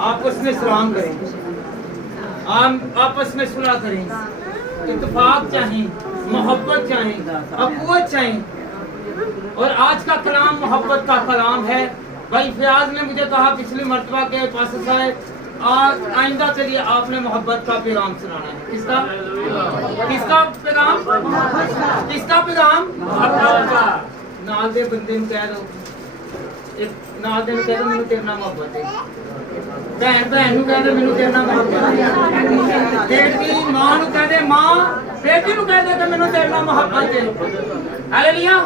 आपस में सलाम करें, आपस में सुलह करें, इत्तेफाक चाहें, मोहब्बत चाहें, अखुवत चाहें। और आज का कलाम मोहब्बत का कलाम है। भाई फयाज ने मुझे कहा पिछली मर्तबा के पास से आइंदा के लिए आपने मोहब्बत का पैगाम सुनाना है। किसका किसका पैगाम? किसका पैगाम? नाल दे बंदे कह दो, एक नाल दे कह दो मैनू तेरे नाल मोहब्बत है। भैन भैन नू कह दे मैनू तेरे नाल मोहब्बत है। बेटी मां नू कह दे मां बेटी नू कह दे कि मैनू तेरे नाल मोहब्बत है। हालेलुया।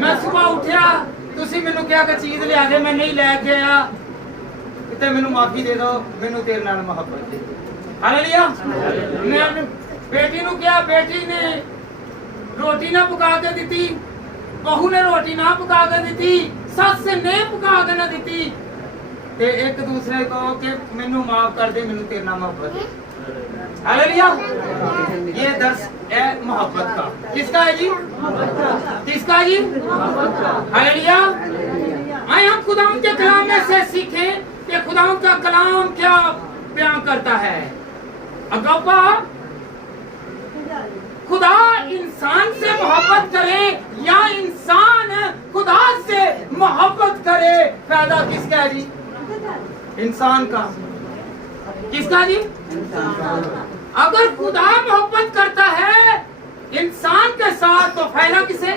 मैं सुबह उठया तुसी मैनू क्या कि चीज लिया दे, मैं नहीं लेके आया, ते मैनू माफी दे दो, मैनू तेरे नाल मोहब्बत है। हालेलुया। मैं बेटी नू क्या, बेटी ने रोटी ना पका के दी, बहू ने रोटी ना पका के दी, सस ने पका के ना दी, ते एक दूसरे को कि मैनू माफ कर दे, मैनू तेरे नाल मोहब्बत है। हालेलुया। ये दर्स है मोहब्बत का। किसका है जी? किसका जी? हालेलुया। आए हम खुदावंद के कलाम में से सीखें कि खुदावंद का कलाम क्या बयान करता है। अगवा खुदा इंसान से मोहब्बत करे या इंसान खुदा से मोहब्बत करे, फायदा किसका है जी? इंसान का। किसका जी? अगर खुदा मोहब्बत करता है इंसान के साथ तो फायदा किसे?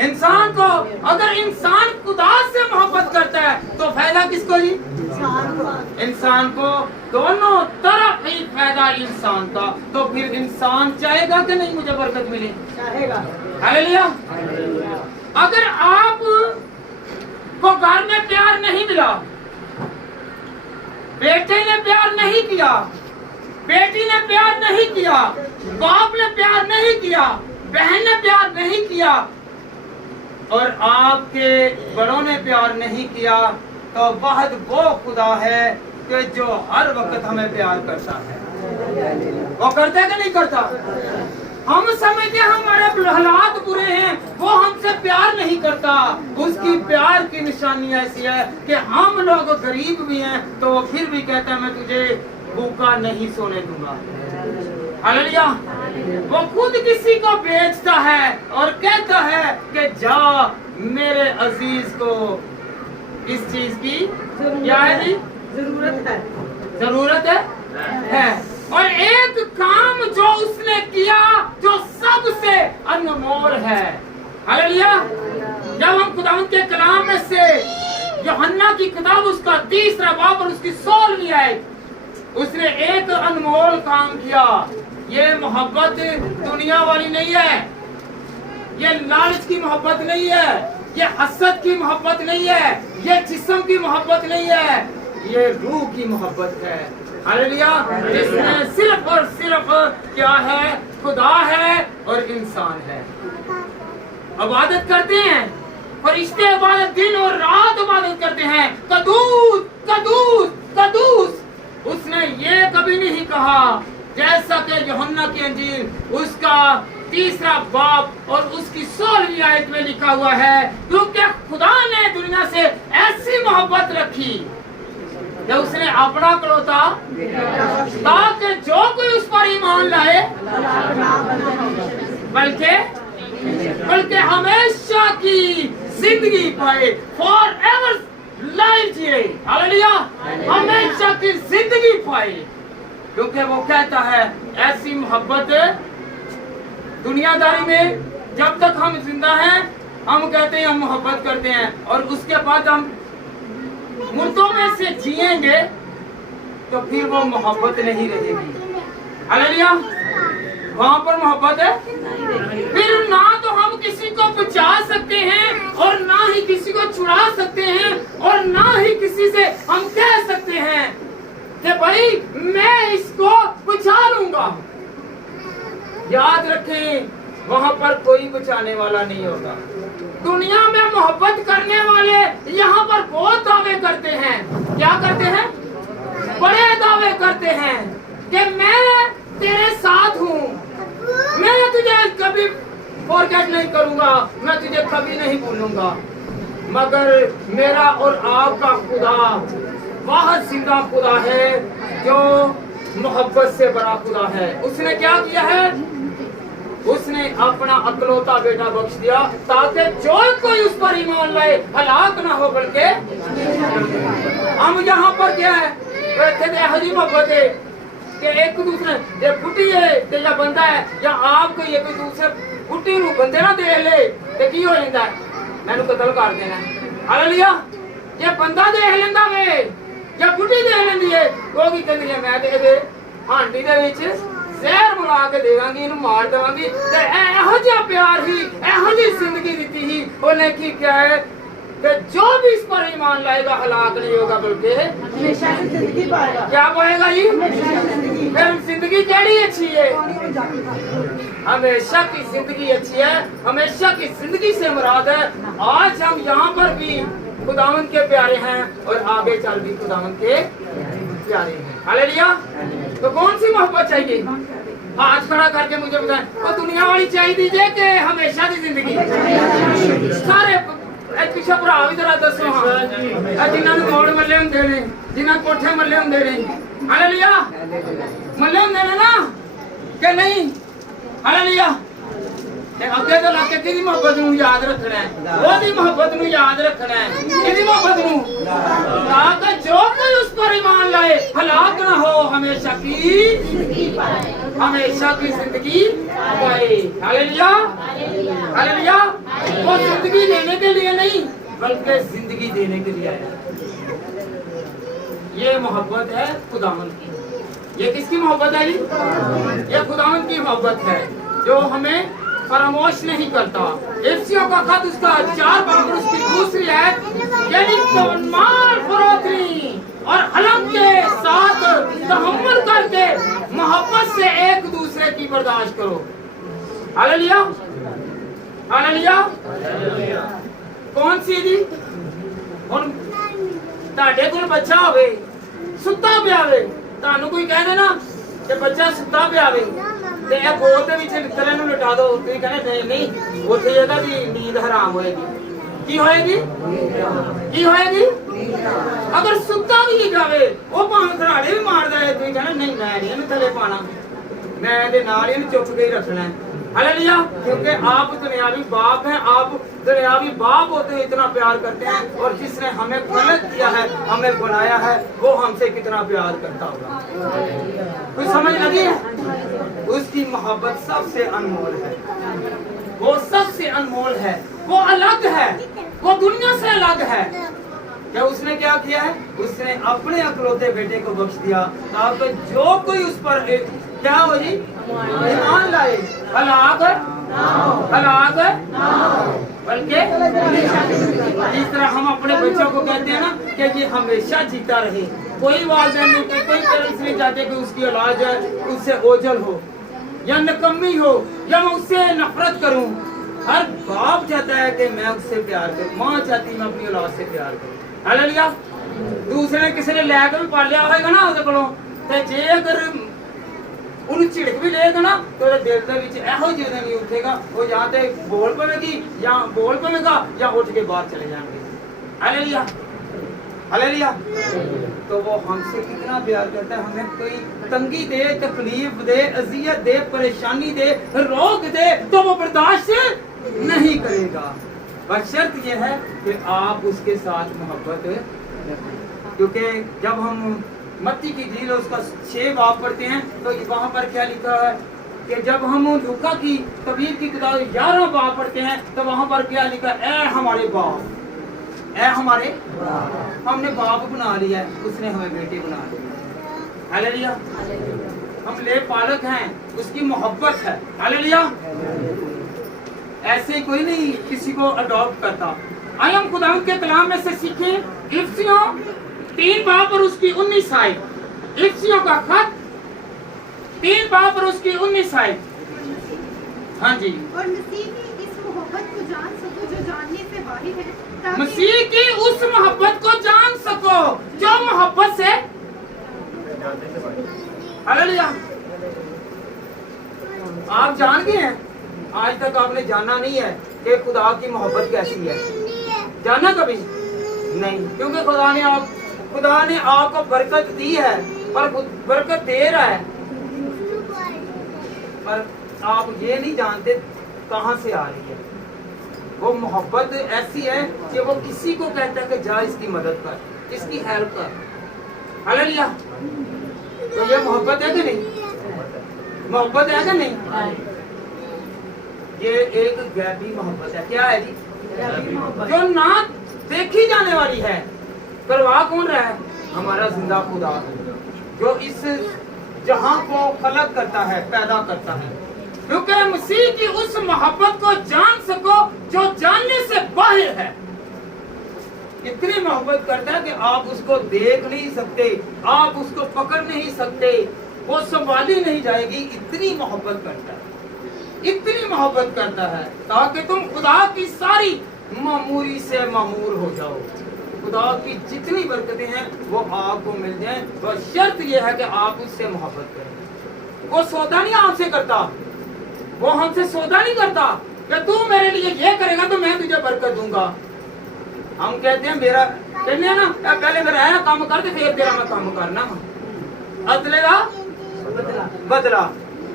इंसान को। अगर इंसान खुदा से मोहब्बत करता है तो फायदा किसको जी? इंसान को। दोनों तरफ ही फायदा इंसान का। तो फिर इंसान चाहेगा कि नहीं मुझे बरकत मिले? चाहेगा। हालेलुया। अगर आप को घर में प्यार नहीं मिला, बेटे ने प्यार नहीं किया, बेटी ने प्यार नहीं किया, बाप ने प्यार नहीं किया, बहन ने प्यार नहीं किया और आपके बड़ों ने प्यार नहीं किया, तो वह वो खुदा है कि जो हर वक्त हमें प्यार करता है। वो करता है कि नहीं करता? हम समझते हैं हमारे हालात बुरे हैं, वो हमसे प्यार नहीं करता। उसकी प्यार की निशानी ऐसी है कि हम लोग गरीब भी हैं तो वो फिर भी कहता है मैं तुझे भूखा नहीं सोने दूंगा। हालेलुया। वो खुद किसी को बेचता है और कहता है कि जा मेरे अजीज को इस चीज की क्या है जी? जरूरत है। और एक काम जो उसने किया जो सबसे अनमोल है। हालेलुया। जब हम खुदावंद के कलाम में से यूहन्ना की किताब उसका 3रा बाब और उसकी 16वीं आयत, उसने एक अनमोल काम किया। ये मोहब्बत दुनिया वाली नहीं है, ये लालच की मोहब्बत नहीं है, ये हसद की मोहब्बत नहीं है, ये जिस्म की मोहब्बत नहीं है, ये रूह की मोहब्बत है। हालेलुया। जिसमें सिर्फ और सिर्फ क्या है? खुदा है और इंसान है। इबादत करते हैं फरिश्ते, इबादत दिन और रात इबादत करते हैं। कदूस कदूस कदूस। उसने ये कभी नहीं कहा, जैसा कि यूहन्ना की इंजील उसका 3रा बाब और उसकी 16वीं आयत में लिखा हुआ है, क्योंकि खुदा ने दुनिया से ऐसी मोहब्बत रखी जब उसने अपना कलौता ताकि जो कोई उस पर ईमान लाए बल्कि हमेशा की जिंदगी पाए, फॉर एवर लाइफ जिए। हालेलुया। हमेशा की जिंदगी पाए, क्योंकि वो कहता है ऐसी मोहब्बत दुनियादारी में जब तक हम जिंदा हैं हम कहते हैं हम मोहब्बत करते हैं, और उसके बाद हम मुर्दों में से जिएंगे तो फिर वो मोहब्बत नहीं रहेगी। हालेलुया। वहां पर मोहब्बत है फिर ना तो हम किसी को बचा सकते हैं और ना ही किसी को छुड़ा सकते हैं और ना ही किसी से हम कह सकते हैं कि भाई मैं इसको बचा लूंगा। याद रखें वहां पर कोई बचाने वाला नहीं होगा। दुनिया में मोहब्बत करने वाले यहाँ पर बहुत दावे करते हैं। क्या करते हैं? बड़े दावे करते हैं कि मैं तेरे साथ हूँ, मैं तुझे कभी फॉरगेट नहीं करूंगा, मैं तुझे कभी नहीं भूलूंगा। मगर मेरा और आपका खुदा वाहिद जिंदा खुदा है जो मोहब्बत से बड़ा खुदा है। उसने क्या किया है? उसने अपना अकलौता बेटा बख्श दिया ताकि जो कोई उस पर ईमान लाए हलाक ना हो बल्कि हम यहाँ पर क्या है हजी मोहब्बत है कि एक दूसरे जे बुढ़ी है ते या बंदा है या आप कोई एक दूसरे बुढ़ी नूं बंदे ना देख ले ते की हो जाता है? मैनू कतल कर देना। हालेलुया। जे बंदा देख लेंदा वे या बुढ़ी देख लेंदी है वो की कहंदी है मैं ते हांडी दे विच ਜ਼ਹਿਰ ਮਿਲਾ ਕੇ ਦੇਵਾਂਗੀ ਇਹਨੂੰ ਮਾਰ ਦੇਵਾਂਗੀ ਤੇ ਇਹੋ ਜਿਹਾ ਪਿਆਰ ਹੀ ਇਹੋ ਜਿਹੀ ਜ਼ਿੰਦਗੀ ਦਿੱਤੀ ਹੀ ਉਹਨੇ ਕੀ ਕਿਹਾ ਹੈ کہ جو بھی اس پر ایمان لائے گا ہلاک نہیں ہوگا بلکہ ہمیشہ کی زندگی پائے گا۔ کیا پائے گا جی؟ پھر زندگی کیڑی اچھی ہے؟ ہمیشہ کی زندگی اچھی ہے۔ ہمیشہ کی زندگی سے مراد ہے آج ہم یہاں پر بھی خداوند کے پیارے ہیں اور آگے چل بھی خداوند کے پیارے ہیں۔ ہاللیلویا۔ تو کون سی محبت چاہیے؟ آج کھڑا کر کے مجھے بتائیں وہ دنیا والی چاہیے دیجئے کہ ہمیشہ کی زندگی؟ سارے پیچھے بھرا بھی ذرا دسو ہاں جنہوں نے موڑ ملے ہوندے نے جنہوں کوٹھے ملے ہوندے نے ہاللیلویا ملے ہوندے نے نا کہ نہیں؟ ہاللیلویا۔ اگے تو لگ کے کدی محبت نو یاد رکھنا ہے وہ دی محبت نو یاد رکھنا ہے کدی محبت نو تاکہ جو کوئی اس پر ایمان لائے ہلاک نہ ہو ہمیشہ کی زندگی پائے۔ ہاللیلویا ہاللیلویا۔ وہ زندگی لینے کے لیے نہیں بلکہ زندگی دینے کے لیے آیا۔ یہ محبت ہے خداوند کی۔ یہ کس کی محبت ہے جی؟ یہ خداوند کی محبت ہے جو ہمیں فراموش نہیں کرتا۔ افسیوں کا خط اس کا 4 باب اور اس کی دوسری آیت یعنی مال فروختی اور حلم کے ساتھ تحمل کر کے محبت سے ایک دوسرے کی برداشت کرو۔ ہاللیلویا ہاللیلویا۔ کون سی جی؟ ہن تہاڈے کول بچہ ہوے ستا پیا ہوے تانوں کوئی کہہ دے نا کہ بچہ ستا پیا ہوے تے اے گود دے وچ نکلے نوں لٹا دو تسی کہنے نہیں نہیں اوتھے جگہ دی نیند حرام ہوئے گی۔ کی ہوئے گی؟ کی ہوئے گی؟ اگر ستا بھی جاوے او بھاویں گھراڑے بھی ماردا ہے تسی کہنے نہیں میں نہیں اینوں تھلے پانا میں دے نال اینوں چپ کے ہی رکھنا ہے۔ ہاللیلویا۔ کیونکہ آپ دنیاوی باپ ہیں آپ دنیاوی باپ ہوتے ہوئے اتنا پیار کرتے ہیں اور جس نے ہمیں خلق کیا ہے ہمیں بنایا ہے وہ ہم سے کتنا پیار کرتا ہوگا۔ کوئی سمجھ لگی ہے؟ اس کی محبت سب سے انمول ہے وہ سب سے انمول ہے وہ الگ ہے وہ دنیا سے الگ ہے۔ کہ اس نے کیا کیا ہے؟ اس نے اپنے اکلوتے بیٹے کو بخش دیا تاکہ جو کوئی اس پر کیا ہو جی ایمان لائے ہلاک بلکہ جس طرح ہم اپنے بچوں کو کہتے ہیں نا کہ یہ ہمیشہ جیتا رہے۔ کوئی والدین نہیں کہ کوئی پیرنٹس نہیں چاہتے کہ اس کی اولاد جو ہے اس سے اوجھل ہو یا نکمی ہو یا میں اس سے نفرت کروں۔ ہر باپ چاہتا ہے کہ میں اس سے پیار کروں، ماں چاہتی ہے میں اپنی اولاد سے پیار کروں۔ ہاللیلویا۔ دوسرے کسی نے لے کے بھی پال لیا ہوئے گا نا اس کو تے جے اگر انہوں چھڑک بھی لے گا نا تو دل دے وچ ایہو جہا نہیں اٹھے گا وہ یا تے بول پوے گی یا بول پوے گا یا اٹھ کے باہر چلے جائیں گے۔ ہاللیلویا ہاللیلویا۔ تو وہ ہم سے کتنا پیار کرتا ہے، ہمیں کوئی تنگی دے تکلیف دے اذیت دے پریشانی دے روک دے تو وہ برداشت نہیں کرے گا، بس شرط یہ ہے کہ آپ اس کے ساتھ محبت کیونکہ جب ہم متی کی انجیل اس کا 6 باب پڑھتے ہیں تو وہاں پر کیا لکھا ہے کہ جب ہم لوکا کی تبییر کی کتاب 11 باب پڑھتے ہیں تو وہاں پر کیا لکھا ہے؟ اے ہمارے باپ، اے ہمارے ہم نے باپ بنا لیا ہے، اس نے ہمیں بیٹے بنا لیا۔ ہاللیلویا۔ ہم لے پالک ہیں، اس کی محبت ہے۔ ہاللیلویا۔ ایسے کوئی نہیں کسی کو اڈاپٹ کرتا۔ آئے ہم خداوند کے کلام میں سے سیکھیں افسیوں 3 باب اور اس کی 19 آیت۔ افسیوں کا خط 3 باب اور اس کی 19 آیت۔ ہاں جی۔ اور مسیح کی اس محبت کو جان سکو جو جاننے سے باہر ہے، مسیح کی اس محبت کو جان سکو جو محبت سے ہاللیلویا۔ آپ جان گئے ہیں؟ آج تک آپ نے جانا نہیں ہے کہ خدا کی محبت کیسی ہے، جانا کبھی نہیں، کیونکہ خدا نے آپ खुदा ने आपको बरकत दी है और बरकत दे रहा है, पर आप ये नहीं जानते कहाँ से आ रही है। वो मोहब्बत ऐसी है कि वो किसी को कहता है कि जा इसकी मदद कर, इसकी हेल्प कर। हालेलुया। तो ये मोहब्बत है कि नहीं? मोहब्बत है कि नहीं? ये एक गैबी मोहब्बत है। क्या है जी? जो ना देखी जाने वाली है। करवा कौन रहा है? हमारा जिंदा खुदा, जो इस जहां को खलक करता है, पैदा करता है। क्योंकि मसीह की उस मोहब्बत को जान सको जो जानने से बाहर है। इतनी मोहब्बत करता है कि आप उसको देख नहीं सकते, आप उसको पकड़ नहीं सकते, वो संभाली नहीं जाएगी। इतनी मोहब्बत करता है, इतनी मोहब्बत करता है ताकि तुम खुदा की सारी मामूरी से मामूर हो जाओ। खुदा की जितनी बरकतें हैं वो आपको मिल जाएं, और शर्त यह है कि आप उससे मोहब्बत करें। वो सौदा नहीं आपसे करता, वो हमसे सौदा नहीं करता कि तू मेरे लिए ये करेगा तो मैं तुझे बरकत दूंगा। हम कहते हैं मेरा कहते हैं ना, पहले मेरा है काम कर दे फिर तेरा मैं काम करना अदलेगा बदला।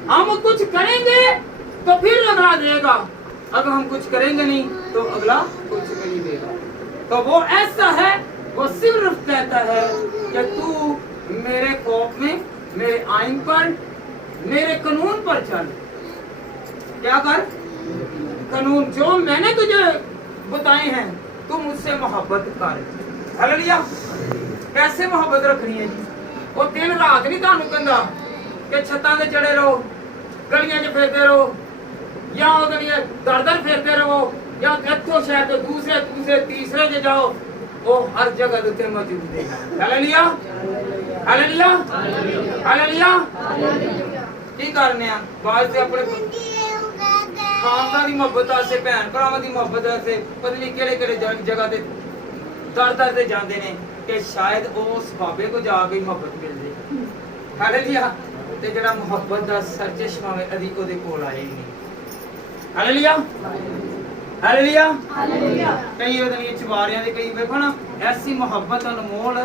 हम कुछ करेंगे तो फिर अगला देगा, अगर हम कुछ करेंगे नहीं तो अगला कुछ नहीं देगा। तो वो ऐसा है, वो सिर्फ कहता है कि तू मेरे खौफ में, मेरे आइन पर, मेरे कानून पर चल। क्या कर? कानून जो मैंने तुझे बताए हैं, तू मुझसे मोहब्बत कर। हालेलुया। कैसे मोहब्बत रखनी है जी? वो दिन रात नहीं तानू कहंदा कि छत्तां ते चढ़े रहो, गलियां 'च फिरदे रहो, या गलियां दर फिरदे रहो, या इत्थों शहर के दूसरे तीसरे जे जाओ। वो हर जगह उत्ते मौजूद है। Hallelujah, hallelujah, hallelujah. की करने आ बाज से अपने खानदान दी मोहब्बत से, भैन भरावां दी मोहब्बत से, पता नहीं केड़े जगह ते दर ते जांदे ने कि शायद उस बाबे को जाके मोहब्बत मिल जाए। हालेलुया। ते जेड़ा मोहब्बत दा सरचश्मा वे अदी ओदे कोल आए नहीं। Hallelujah, hallelujah, hallelujah. कई ओदे चवारियां दे कई वेखो ना ऐसी मोहब्बत अनमोल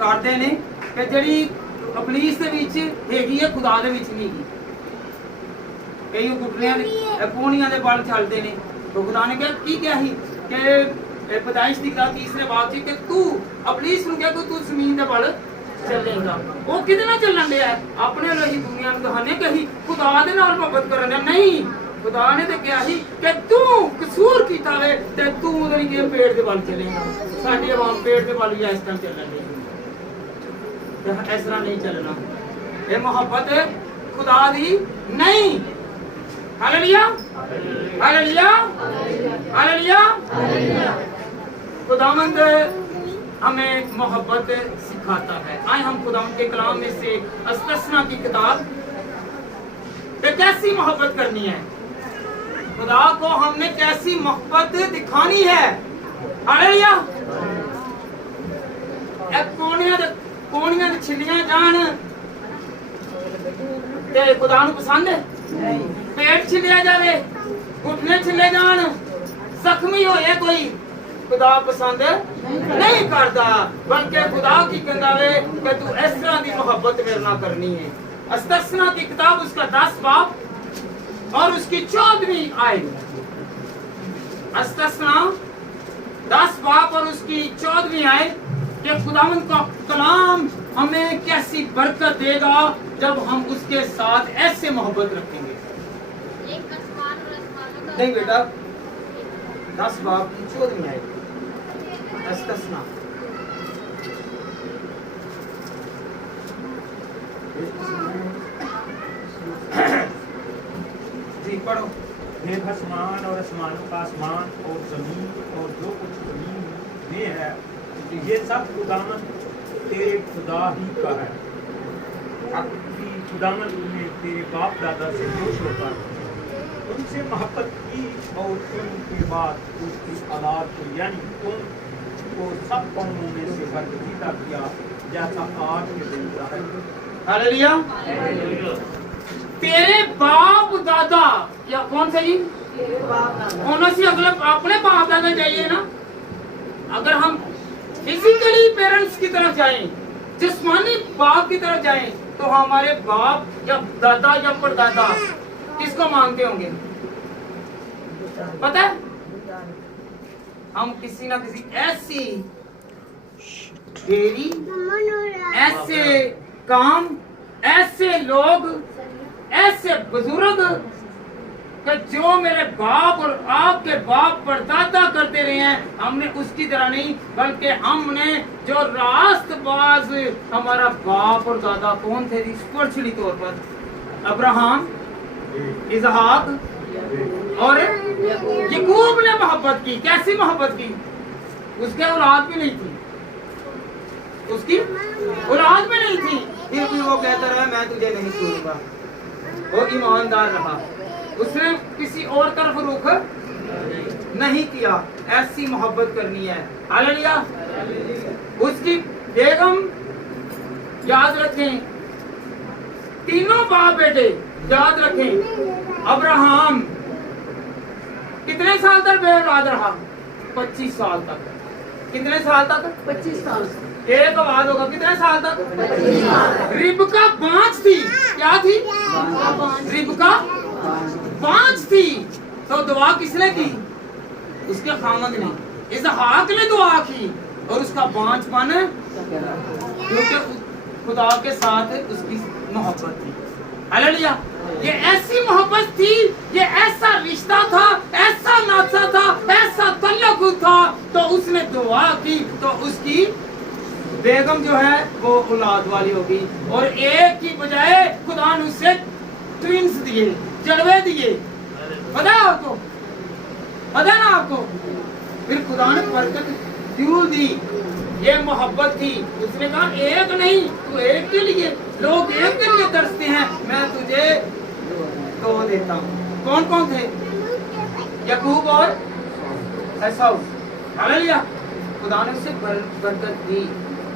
करदे ने कि जेड़ी अबलीस दे विच हैगी है, खुदा दे विच नहीं। कई गुटलियां दे पोनियां दे बल चलदे ने। तो खुदा ने क्या ही कि पैदाइश दी किताब 3 बाब च कि तू अबलीस नूं कह कि तू ज़मीन दे बल चलेगा। वो किदे नाल चलन दिया है? अपने वाली ही दुनिया नूं दहाने कही खुदा दे नाल मोहब्बत करन दिया नहीं। खुदा ने तो क्या ही कि तू कसूर कीता वे ते तू ओदे लिए पेट दे बल चलेगा। साडी आवाम पेट दे बल ही इस टाइम चलन दी। इस तरह नहीं चलना। ये मोहब्बत खुदा दी नहीं। Hallelujah, hallelujah, hallelujah. खुदावंद हमें मोहब्बत सिखाता है। आए हम खुदावंद के कलाम में से अस्तस्ना की किताब पे कैसी मोहब्बत करनी है, खुदा को हमने कैसी मोहब्बत दिखानी है। हालेलुया। कोनियां दे छिलियां जान ते खुदा नूं पसंद है? पेट छिलिया जावे, घुटने छिले जान, जख्मी होए कोई, खुदा पसंद नहीं करता। बल्कि खुदा की कहता है कि तू इस तरह की मोहब्बत मेरे नाल करनी है। अस्तस्ना की किताब उसका 10 बाब और उसकी 14वीं आयत। अस्तस्ना 10 बाब और उसकी 14वीं आयत कि खुदावंद का कलाम हमें कैसी बरकत देगा जब हम उसके साथ ऐसे मोहब्बत रखेंगे। नहीं बेटा, 10 बाब की 14वीं आयत अस्तस्ना। जी पढ़ो। देख आसमान और आसमानों का आसमान और जमीन और जो कुछ जमीन में है, ये सब खुदावंद तेरे खुदा ही का है। आपकी खुदावंद ने तेरे बाप दादा से खुश होकर उनसे मोहब्बत की और उनके बाद उसकी औलाद को यानी तुम को सब कौमों में से बरगजीदा किया जैसा आज के दिन का है। हालेलुया। तेरे बाप दादा या कौन सा जी? उन्होंने से अगले अपने बाप दादा चाहिए ना। अगर हम फिजिकली पेरेंट्स की तरफ जाएं, जिस्मानी बाप की तरफ जाएं, तो हमारे बाप या दादा या परदादा किसको मानते होंगे? पता है? हम किसी ना किसी ऐसी डेरी, ऐसे काम, ऐसे लोग, ऐसे बुजुर्ग कि जो मेरे बाप और आपके बाप परदादा करते रहे हैं, हमने उसकी तरह नहीं, बल्कि हमने जो रास्तबाज हमारा बाप और दादा कौन थे स्पिरिचुअली तौर पर? अब्राहम, इसहाक और याकूब ने मोहब्बत की। कैसी मोहब्बत की? उसके औलाद भी नहीं थी, उसकी औलाद भी नहीं थी, फिर भी वो कहता रहा मैं तुझे नहीं छोड़ूंगा। वो ईमानदार रहा, उसने किसी और तरफ रुख नहीं किया। ऐसी मोहब्बत करनी है। हालेलुया। उसकी बेगम, याद रखें, तीनों बाप बेटे याद रखें। अब्राहम कितने साल तक बेऔलाद रहा? 25 साल तक। कितने साल तक? 25 साल। एक आवाज होगा, कितने साल तक? 25 साल। रिबका बांझ थी। क्या थी? रिबका बांझ थी। तो दुआ किसने की? उसके खामद ने। इसहाक ने दुआ की और उसका बांझपन, क्योंकि खुदा के साथ उसकी मोहब्बत थी। हालेलुया। ये ऐसी मोहब्बत थी, ये ऐसा रिश्ता था, ऐसा नाता था, ऐसा तल्लुक था, तो उसने दुआ की तो उसकी बेगम जो है वो औलाद वाली होगी। और एक की बजाय खुदा ने उसे ट्विंस दिए, जड़वे दिए। पता है आपको? पता है ना आपको? फिर खुदा ने बरकत क्यों दी? ये मोहब्बत थी। उसने कहा एक नहीं, तू एक के लिए, लोग एक के लिए तरसते हैं, मैं तुझे दो देता हूँ। कौन कौन थे? याकूब और एसाउ। हालेलुया। खुदा ने उसे बरकत दी,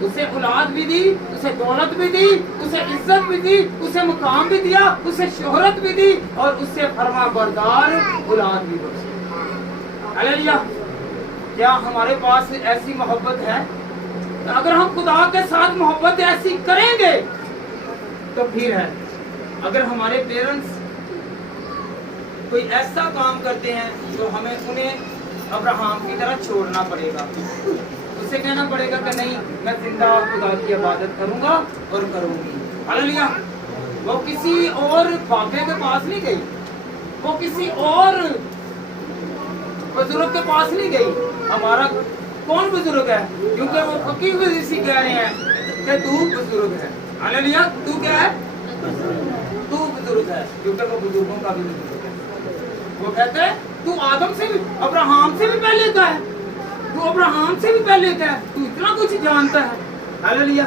उसे औलाद भी दी, उसे दौलत भी दी, उसे इज्जत भी दी, उसे मुकाम भी दिया, उसे शोहरत भी दी और उससे फरमाबरदार औलाद भी बख्शी। हालेलुया। क्या हमारे पास ऐसी मोहब्बत है? अगर हम खुदा के साथ मोहब्बत ऐसी करेंगे तो फिर है। अगर हमारे पेरेंट्स कोई ऐसा काम करते हैं तो हमें उन्हें अब्राहम की तरह छोड़ना पड़ेगा। उसे कहना पड़ेगा कि नहीं, मैं जिंदा खुदा की इबादत करूंगा और करूंगी। हालेलुया। वो किसी और बाबे के पास नहीं गई, वो किसी और बुजुर्ग के पास नहीं गई। हमारा कौन बुजुर्ग है? क्योंकि वो फकीर भी इसी कह रहे हैं कि तू बुजुर्ग है। हालेलुया। तू क्या है? तू बुजुर्ग है, क्योंकि वो बुजुर्गों का भी बुजुर्ग है। वो कहते हैं तू आदम से भी, अब्राहम से भी पहले का है, तू अब्राहम से भी पहले का है, तू इतना कुछ जानता है। हालेलुया।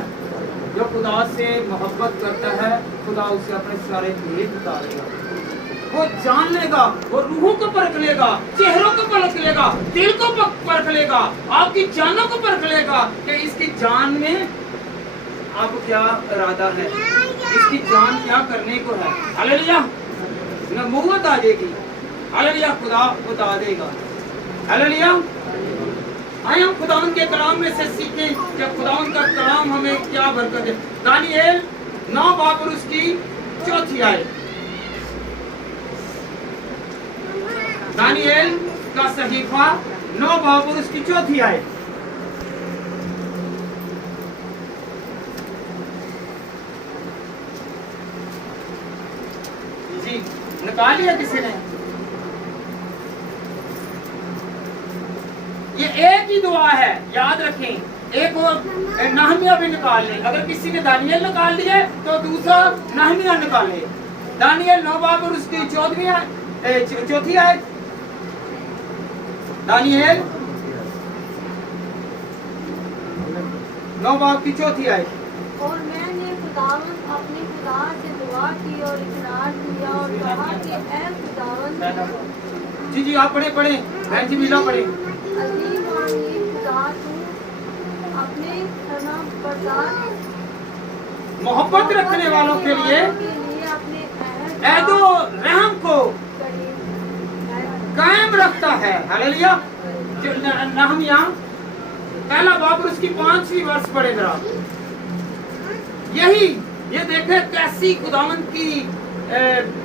जो खुदा से मोहब्बत करता है, खुदा उसे अपने सारे भेद बता देगा। वो जान लेगा, वो रूहों को परख लेगा, चेहरों को परख लेगा, दिल को परख लेगा, आपकी जानों को परख लेगा कि इसकी जान में आप क्या इरादा है, इसकी जान क्या करने को है। हालेलुया। नबूवत आ जाएगी। हालेलुया। खुदा बता देगा। हालेलुया। आए हम खुदा के कलाम में से सीखें कि खुदा का कलाम हमें क्या बरकत है। दानिएल 9 बाब और उसकी 4 आयत। दानिएल का सहीफा 9 बाब और उसकी 4 आयत। जी निकाल लिया किसी ने? ये एक ही दुआ है, याद रखें। एक वो नहमिया भी निकाल ले। अगर किसी ने दानिएल निकाल लिया तो दूसरा नहमिया निकाले। दानिएल 9 बाब और उसकी 4 आयत। दानिएल 9 बाब की 4 आयत। और मैंने खुदावंद अपने खुदा से दुआ की और इकरार किया और कहा कि ऐ खुदावंद। जी जी आप पढ़े बहन जी मिला पढ़े। अजीम और नीक खुदा तू अपने फरमाबरदार मोहब्बत रखने वालों के लिए अपने ऐदो रहम को कायम रखता है। हालेलुया। जो नहमिया पहला बाब और उसकी 5वीं वर्ष पढ़े जरा। यही ये देखे कैसी खुदावंद की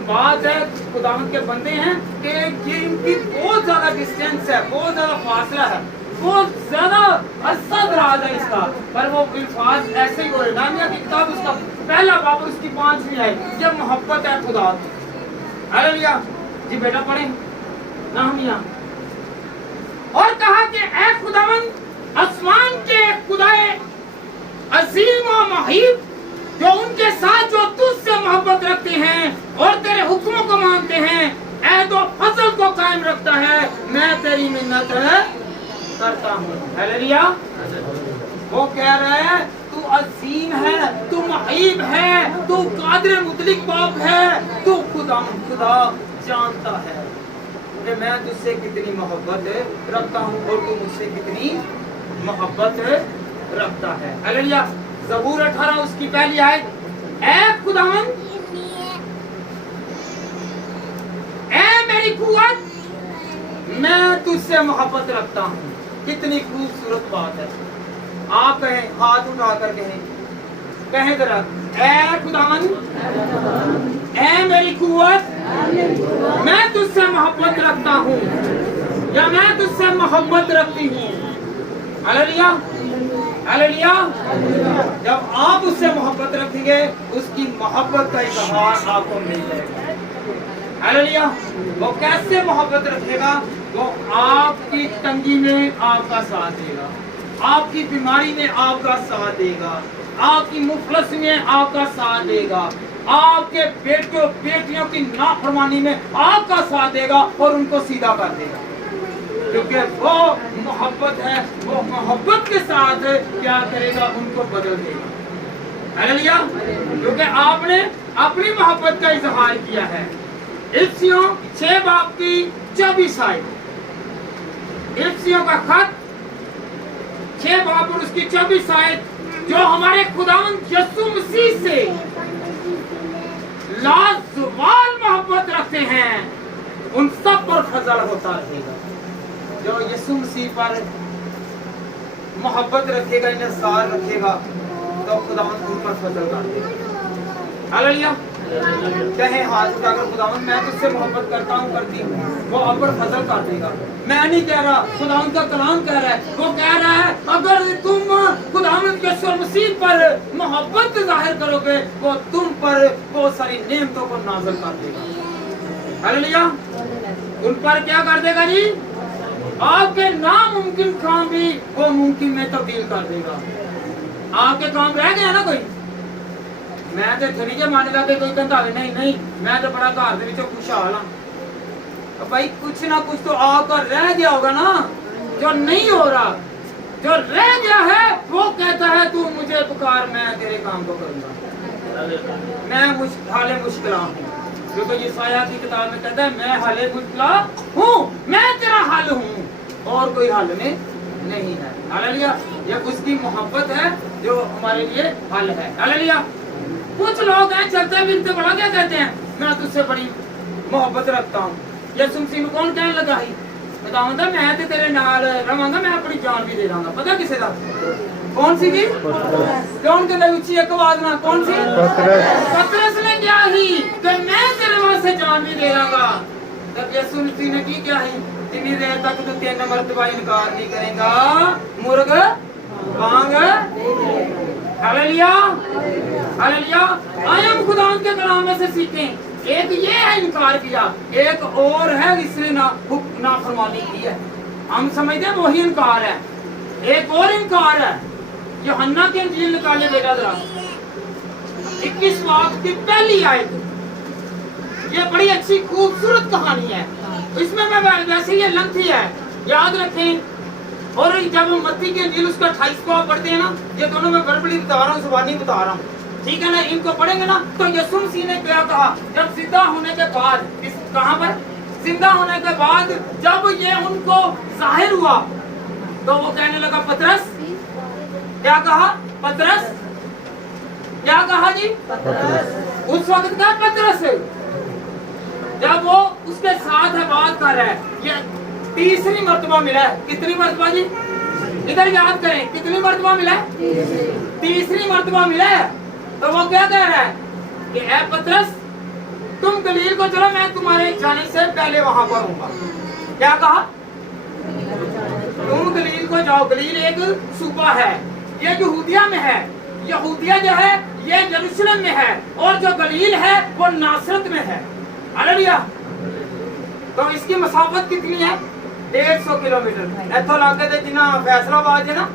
बात है, खुदावंद के बंदे हैं कि ये इनकी बहुत ज्यादा डिस्टेंस है, बहुत ज्यादा फासला है, बहुत ज्यादा अरसा दराज है इसका, पर वो अल्फाज ऐसे ही बोले। नामिया की किताब उसका पहला बाब और उसकी 5वीं है, ये मोहब्बत है खुदा की। हालेलुया जी, बेटा पढ़े नामिया। और कहा कि ऐ खुदावंद आसमान के खुदाए अजीम और मुहीब, जो उनके साथ जो तुझसे मोहब्बत रखते हैं और तेरे हुक्मों को मानते हैं, ऐ तो फजल को कायम रखता है, मैं तेरी मिन्नत करता हूँ। हालेलुया। वो कह रहा है तू अजीम है, तू मुहीब है, तू कादिर मुतलिक बाप है, तू खुदा जानता है कि मैं तुझसे कितनी मोहब्बत रखता हूँ और तू मुझसे कितनी मोहब्बत रखता है। हालेलुया। ज़बूर 18 उसकी पहली आयत, ऐ खुदावंद, ऐ मेरी कुव्वत, मैं तुझसे मोहब्बत रखता हूँ। कितनी खूबसूरत बात है। आप कहें, हाथ उठाकर कहें जरा, ऐ खुदावंद, ऐ मेरी कुव्वत, मैं तुझसे मोहब्बत रखता हूँ, या मैं तुझसे मोहब्बत रखती हूँ। Hallelujah, hallelujah. जब आप उससे मोहब्बत रखेंगे, उसकी मोहब्बत का इजहार आपको मिल जाएगा। हालेलुया। वो कैसे मोहब्बत रखेगा? वो आपकी तंगी में आपका साथ देगा, आपकी बीमारी में आपका साथ देगा, आपकी मुफलस में आपका साथ देगा, आपके बेटों बेटियों की नाफरमानी में आपका साथ देगा और उनको सीधा कर देगा, क्योंकि वो मोहब्बत है। वो मोहब्बत के साथ क्या करेगा? उनको बदल देगा। हालेलुया। क्योंकि आपने अपनी मोहब्बत का इजहार किया है। इफ्सियों 6 बाब की 24 आयत, इफ्सियों का खत 6 बाब और उसकी 24 आयत, जो हमारे खुदावंद यीशु मसीह से लाजवाल मोहब्बत रखते हैं, उन सब पर फजल होता रहेगा। जो यीशु मसीह पर मोहब्बत रखेगा, इंसार रखेगा, तो खुदावंद उन पर फजल कर देगा। हालेलुया। कहें हाथ उठाकर, खुदावंद मैं तुझसे मोहब्बत करता हूँ, करती हूँ, वो आप पर फजल कर देगा। मैं नहीं कह रहा, खुदावंद का कलाम कह रहा है। वो कह रहा है अगर तुम खुदावंद यीशु मसीह पर मोहब्बत जाहिर करोगे, वो तुम पर बहुत सारी नेमतों को नाज़िल कर देगा। हालेलुया। उन पर क्या कर देगा जी? आपके नामुमकिन काम भी वो मुमकिन में तब्दील कर देगा। आपके काम रह गया ना कोई, मैं तो इतनी के मान लगे कोई कहता है नहीं मैं तो बड़ा घर दे विचों खुशहाल हाँ। भाई कुछ ना कुछ तो आकर रह गया होगा ना, जो नहीं हो रहा, जो रह गया है वो कहता है तू मुझे पुकार, मैं तेरे काम को करूंगा। मैं हाले मुश्किल हूँ, क्योंकि यशायाह की किताब में कहता है मैं हाले मुश्किल हूँ, मैं तेरा हल हूँ और कोई हल नहीं है। हालेलुया। ये उसकी मोहब्बत है जो हमारे लिए हल है। हालेलुया। कुछ लोग हैं चलते फिरते बड़ा क्या कहते हैं, मैं तुझसे बड़ी मोहब्बत रखता हूँ। यीशु मसीह को कौन कहने लगा ही? बताऊंगा मैं तो तेरे नाल रवांगा, मैं अपनी जान भी दे दूंगा। पता किसे का? कौन सी जी? कौन कहता उच्ची एक आवाज ना? कौन सी? पतरस ने क्या ही कि मैं तेरे वास्ते जान भी दे दूंगा। तब यीशु मसीह ने की क्या ही? जितनी देर तक तू 3 मरतबा इनकार नहीं करेगा, मुर्ग बांग। Hallelujah, hallelujah. आए हम खुदा के कलाम में से सीखें। एक ये है इनकार किया, एक और है इसने नाफरमानी की है। हम समझते हैं वही इनकार है। एक और इनकार है, यूहन्ना की इंजील निकालिए बेटा जरा, 21 बाब की पहली आयत। ये बड़ी अच्छी खूबसूरत कहानी है। इसमें मैं वैसे ये लंथी है, याद रखें। और जब मत्ती की इंजील उसका 28 को आप पढ़ते हैं ना, ये दोनों मैं वर्बली बता रहा हूँ, जुबानी बता रहा हूँ, ठीक है ना? इनको पढ़ेंगे ना तो यीशु मसीह ने क्या कहा जब जिंदा होने के बाद, कहाँ पर जिंदा होने के बाद जब ये उनको जाहिर हुआ तो वो कहने लगा पतरस, क्या कहा? पतरस, क्या कहा जी? पतरस। उस वक्त का पतरस जब वो उसके साथ है बात कर रहा है, ये तीसरी मर्तबा मिला है। कितनी मर्तबा जी? इधर याद करें कितनी मर्तबा मिला है? तीसरी मर्तबा मिला है। तो वो क्या कह रहा है कि ऐ पतरस तुम गलील को चलो, मैं तुम्हारे जाने से पहले वहां पर हूँगा। क्या कहा? तुम गलील को जाओ। गलील एक सूबा है, ये यहूदिया में है। यहूदिया जो है ये यरूशलेम में है, और जो गलील है वो नासरत में है। हालेलुया। तो इसकी मसाफत कितनी है? 150 किलोमीटर। इथों लागे ते जिन्ना फैसलाबाद है ना,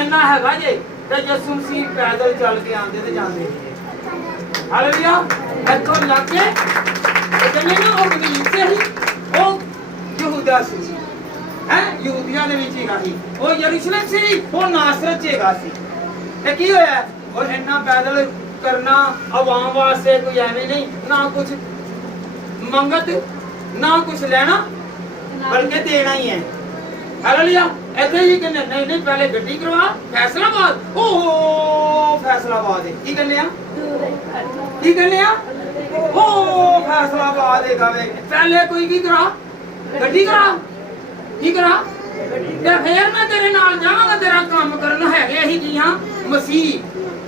इन्ना हैगा जे ते यसू मसीह पैदल चल के आंदे ते जांदे। हालेलुया। इथों लागे ते कहने ना और गलील से ही वो यहूदा से है, यहूदिया दे विच हैगा सी। वो यरूशलेम से ही वो नासरत च हैगा सी। ते की होया? और इन्ना पैदल करना आवाम वास्ते कोई एवं नहीं, ना कुछ मंगत ना कुछ लेना, बल्कि देना ही है। हालेलुया। ऐसे ही कहने नहीं नहीं पहले गड्डी करवा फैसलाबाद। ओहो फैसलाबाद है की करने आ की करने आ ओ फैसलाबाद है गावे पहले कोई की करा गड्डी करा की करा ते फिर मैं तेरे नाल जावांगा, तेरा काम करना है यही किया मसीह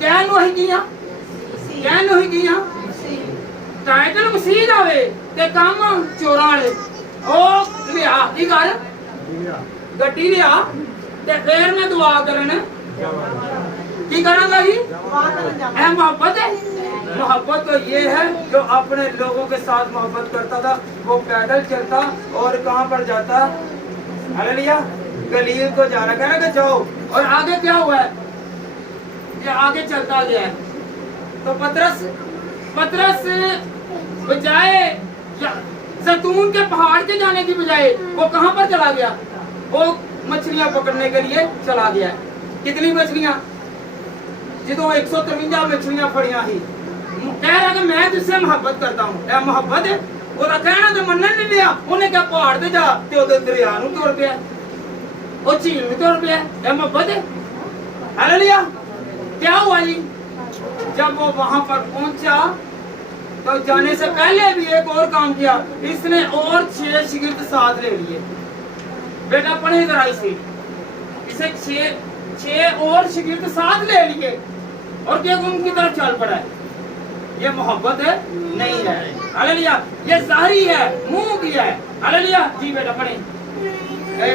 कहन वही किया कहन वही किया टाइटल मसीह आवे ते काम चोरां वाले ओ लिया की कर गड्डी लिया ते फिर मैं दुआ करन की करांगा जी। ऐ मोहब्बत है। मोहब्बत तो ये है जो अपने लोगों के साथ मोहब्बत करता था, वो पैदल चलता और कहाँ पर जाता? हालेलुया। गलील को जाना कह रहा जाओ। और आगे क्या हुआ है? ये आगे चलता गया है। तो पतरस बजाय जैतून के पहाड़ के जाने की बजाय वो कहाँ पर चला गया? वो मछलियां पकड़ने के लिए चला गया। कितनी मछलियां? जिदों 153 मछलियां फड़ियां ही। कह रहा कि मैं तुझसे मोहब्बत करता हूँ। ऐ मोहब्बत है। ਉਹਦਾ ਕਹਿਣਾ ਤੇ ਮੰਨਣ ਨਹੀਂ ਲਿਆ। ਉਹਨੇ ਕਿਹਾ ਪਹਾੜ ਤੇ ਜਾ ਤੇ ਉਹਦੇ ਦਰਿਆ ਨੂੰ ਤੁਰ ਪਿਆ, ਉਹ ਝੀਲ ਨੂੰ ਤੁਰ ਪਿਆ। ਇਹ मोहब्बत है। हालेलुया। क्या हुआ जी? जब वो वहां पर पहुंचा तो जाने से पहले भी एक और काम किया। इसने और 6 शिगिर्द साथ ले लिए। बेटा पढ़े इधर आई सी। इसे 6 और शिगिर्द साथ ले लिए और क्या उनकी तरफ चल पड़ा है। ये मोहब्बत है नहीं है। हालेलुया। ये ज़ाहिरी है, मुंह की है। हालेलुया। जी बेटा पढ़े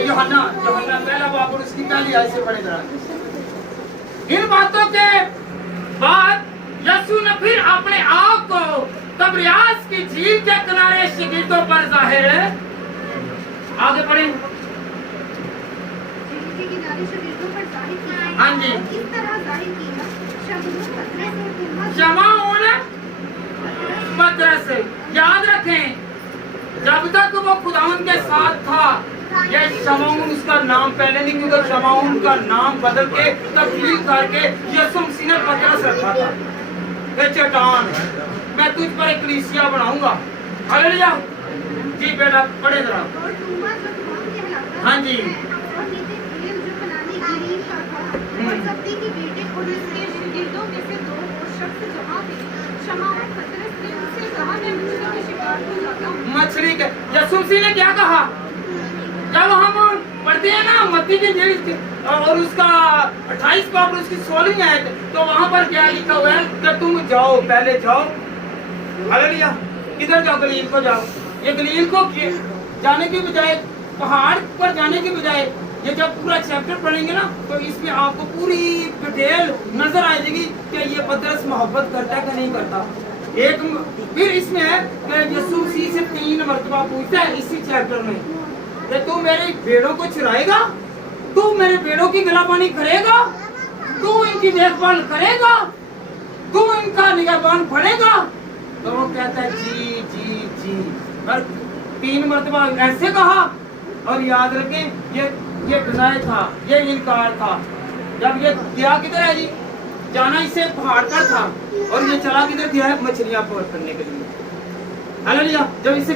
यूहन्ना पहला बाब और उसकी पहली आयत से पढ़े जरा। इन बातों के बाद यीशु ने फिर अपने आप को तबरियास की झील के किनारे शिगिर्दों पर जाहिर आगे पढ़े। झील के किनारे शिगिर्दों पर जाहिर किया। हाँ जी। किस तरह जाहिर किया? शमाउन पतरस। याद रखें जब तक वो खुदावन के साथ था, ये शमाउन उसका नाम पहले नहीं, क्योंकि शमाउन का नाम बदल के तब्दील करके यीशु मसीह ने पतरस रखा था। ये चट्टान मैं तुझ पर एक कलीसिया बनाऊंगा। हालेलुया। जी बेटा पढ़े जरा। और तुमा जो तुमाम कहलाता हाँ जी। है, और नीचे खेल जो बनाने गलील का था, और जब्दी के बेटे और उसके शिगिर्दों में से 2 और शख्स जमा थे। शमाउन पतरस ने उनसे कहा, मैं मछली के शिकार को जाता हूँ। मछली के यीशु मसीह ने क्या कहा? जब हम पढ़ते हैं ना मत्ती की इंजील और उसका 28 बाब उसकी 16वीं आयत, तो वहां पर क्या लिखा हुआ है कि तुम जाओ, पहले जाओ। हालेलुया। किधर जाओ? गलील को जाओ। ये गलील को जाने की बजाय, पहाड़ पर जाने की बजाय, ये जब पूरा चैप्टर पढ़ेंगे ना तो इसमें आपको पूरी डिटेल नजर आ जाएगी कि ये पतरस मोहब्बत करता है कि नहीं करता। एक फिर इसमें है कि यीशु मसीह से 3 मरतबा पूछता है इसी चैप्टर में कि तू मेरे भेड़ों को चुराएगा, तू मेरे भेड़ों की गलाबानी करेगा, तू इनकी देखभाल करेगा, तू इनका निगहबान पड़ेगा। तो वो कहता है जी जी जी। और 3 मरतबा ऐसे कहा। और याद रखें ये गुनाह था, ये इनकार था। जब ये गया किधर है जी? जाना इसे पहाड़ पर था और ये चला किधर गया है? मछलियां पकड़ने के लिए। हालेलुया। जब इसे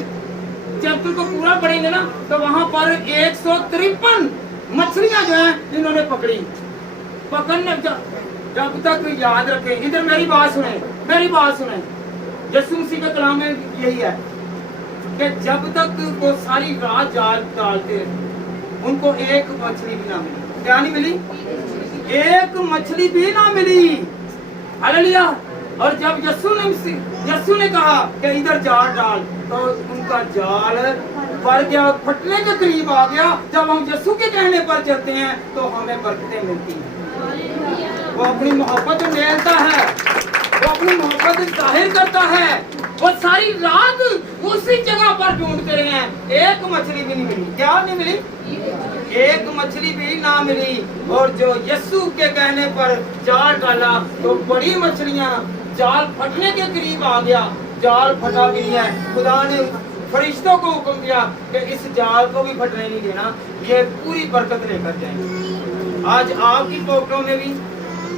चैप्टर को पूरा पढ़ेंगे ना तो वहां पर 153 मछलियां जो है इन्होंने पकड़ी। पकड़ने जब तक याद रखें, इधर मेरी बात सुने, मेरी बात सुने। यीशु मसीह के कलाम में यही है कि जब तक वो सारी रात जाल डालते उनको एक मछली भी ना मिली। क्या नहीं मिली? एक मछली भी ना मिली। हालेलुया। और जब यस्सु ने कहा कि इधर जाल डाल, तो उनका जाल भर गया, फटने के करीब आ गया। जब हम यस्सु के कहने पर चलते हैं तो हमें बरकतें मिलती हैं। वो अपनी मोहब्बत मेलता है, वो अपनी मोहब्बत जाहिर करता है। वो सारी रात उसी जगह पर ढूंढते रहे हैं, एक मछली भी नहीं मिली। क्या नहीं मिली? एक मछली भी ना मिली। और जो यस्सु के कहने पर जाल डाला तो बड़ी मछलियां, जाल फटने के करीब आ गया। जाल फटा भी नहीं है। खुदा ने फरिश्तों को हुक्म दिया कि इस जाल को भी फटने नहीं देना, ये पूरी बरकत लेकर जाएंगे। आज आपकी पॉकेटों में भी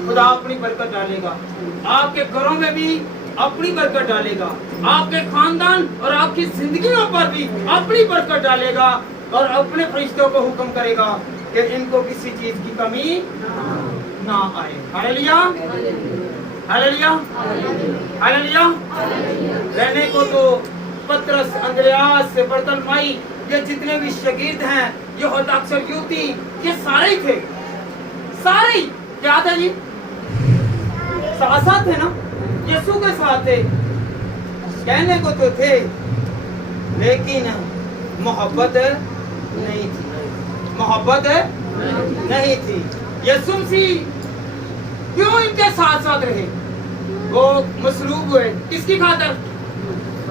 खुदा अपनी बरकत डालेगा, आपके घरों में भी अपनी बरकत डालेगा, आपके खानदान और आपकी जिंदगियों पर भी अपनी बरकत डालेगा। और अपने फरिश्तों को हुक्म करेगा कि इनको किसी चीज की कमी ना आए। Hallelujah, hallelujah, hallelujah. रहने को तो पतरस, अंद्रयास, बरतलमाई, ये जितने भी शागिर्द हैं, यहूदा अक्सर यूती, ये सारे ही थे। सारे ही क्या था जी? साथ साथ थे ना, यीशु के साथ थे। कहने को तो थे, लेकिन मोहब्बत नहीं थी। मोहब्बत नहीं थी। यीशु मसीह क्यों इनके साथ साथ रहे? वो मसलूब हुए किसकी खातर?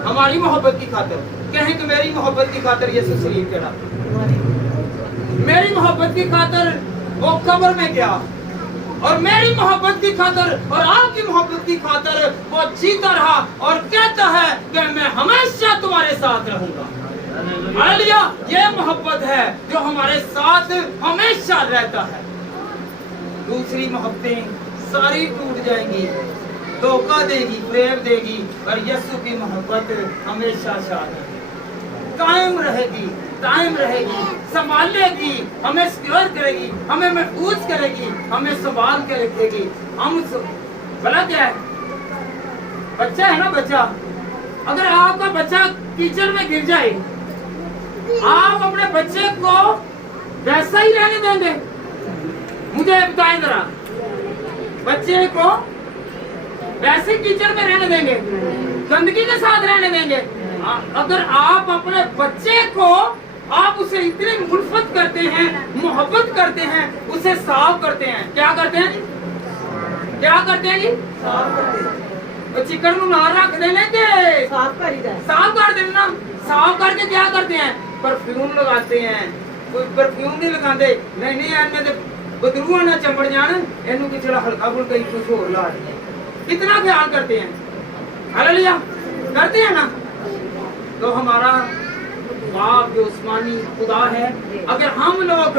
हमारी मोहब्बत की खातर। कहें कि मेरी मोहब्बत की खातर यीशु शरीर चढ़ा, मेरी मोहब्बत की खातर वो कब्र में गया, और मेरी मोहब्बत की खातर और आपकी मोहब्बत की खातर वो जीता रहा और कहता है कि मैं हमेशा तुम्हारे साथ रहूंगा। हालेलुया। ये मोहब्बत है जो हमारे साथ हमेशा रहता है। दूसरी मोहब्बतें सारी टूट जाएंगी, धोखा देगी, प्रेम देगी, और यीशु की मोहब्बत हमेशा शादी कायम रहेगी, कायम रहेगी, संभालेगी, हमें सिक्योर करेगी, हमें महफूज करेगी, हमें संभाल के रखेगी। हम भला क्या है? बच्चा है ना, बच्चा। अगर आपका बच्चा कीचड़ में गिर जाए, आप अपने बच्चे को वैसा ही रहने देंगे? मुझे बताएं जरा, बच्चे को वैसे कीचड़ में रहने देंगे? गंदगी के साथ रहने देंगे? अगर आप अपने बच्चे को, आप उसे इतनी मुल्फत करते हैं, मोहब्बत करते हैं, उसे साफ करते हैं, क्या करते हैं? क्या करते हैं जी? साफ करते हैं। तो चिकन को ना रख देने के साफ कर देना। साफ करके क्या करते हैं? परफ्यूम लगाते हैं। कोई परफ्यूम नहीं लगाते, नहीं इन्हें बदरूआ ना चंबड़ जान, इन्हू की थोड़ा हल्का फुल्का ही कुछ और ला दें। कितना ख्याल करते हैं? हालेलुया, करते हैं ना। तो हमारा बाप जो उस्मानी खुदा है, अगर हम लोग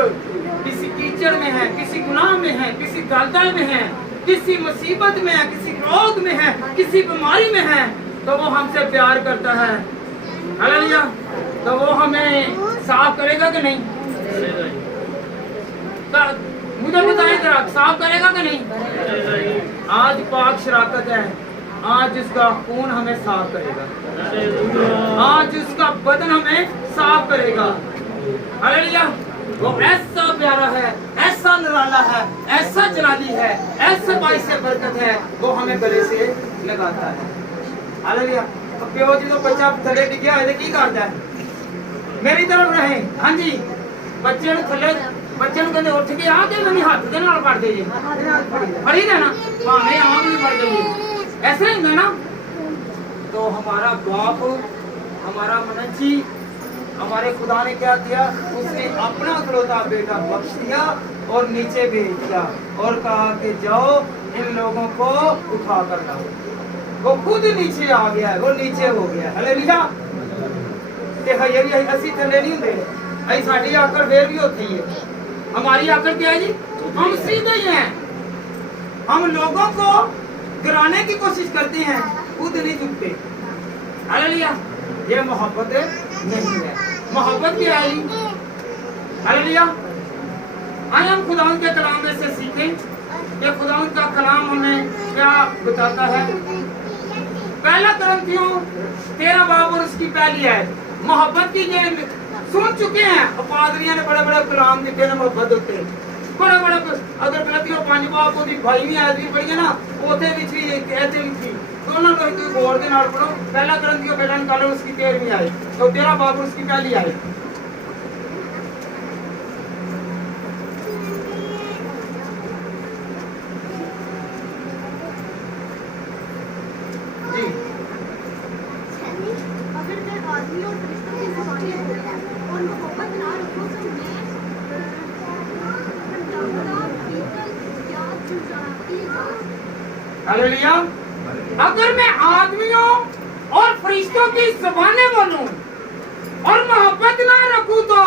किसी कीचड़ में हैं, किसी गुनाह में हैं, किसी दलदल में हैं, किसी मुसीबत में हैं, किसी रोग में हैं, किसी बीमारी में हैं, तो वो हमसे प्यार करता है। हालेलुया। तो वो हमें साफ करेगा कि नहीं? मुझे बताइए जरा, साफ करेगा कि नहीं? आज पाक शराकत है, आज उसका खून हमें साफ करेगा, आज उसका बदन हमें साफ करेगा। हालेलुया। वो ऐसा प्यारा है, ऐसा निराला है, ऐसा जलाली है, ऐसा बाइस बरकत है, वो हमें गले से लगाता है। हालेलुया। प्यो जी तो बच्चा थले डिग्या है की करता है? मेरी तरफ रहे। हाँ जी, बच्चे थले, बच्चे कहते उठ के आके मैंने हाथ के नाल कर दे, फड़ी देना, भावे आम नहीं फड़ देंगे, ऐसे ही ना। तो हमारा बाप, हमारा मनची, हमारे खुदा ने क्या किया? उसने अपना इकलौता बेटा बख्श दिया और नीचे भेज दिया और कहा कि जाओ इन लोगों को उठा कर लाओ। वो खुद नीचे आ गया है, वो नीचे हो गया। हालेलुया। ते हये भी असि थले नहीं होंदे, अई साडी आकड़ फेर भी होती है। हमारी आकड़ क्या है जी? हम सीधे ही हैं। हम लोगों को गिराने की कोशिश करते हैं, खुद नहीं झुकते। हालेलुया। ये मोहब्बत नहीं है। मोहब्बत क्या है? हालेलुया। आइए हम खुदा के कलाम में से सीखें कि खुदा का कलाम हमें क्या बताता है। पहला कुरिन्थियों 13 बाब और उसकी पहली है मोहब्बत की। ये सुन चुके हैं, पादरियों ने बड़े बड़े कलाम लिखे ना मोहब्बत होते, बड़ा बड़ा अगर गलतियों पंज बाप ओदी भाई नहीं आदमी पढ़ी है ना ओथे विच भी ऐसे भी थी दोनों को कोई गौर दे नाल पढ़ो पहला ग्रंथियों बेटा निकालो उसकी 13वीं आए तो 13 बाप उसकी पहली आए जी अगर मैं आदमी और फरिश्तों की ज़बानी बोलूं और मोहब्बत ना रखूं तो मैं हालेलुया अगर मैं आदमियों और फरिश्तों की ज़बानें बोलूं और मोहब्बत ना रखूं तो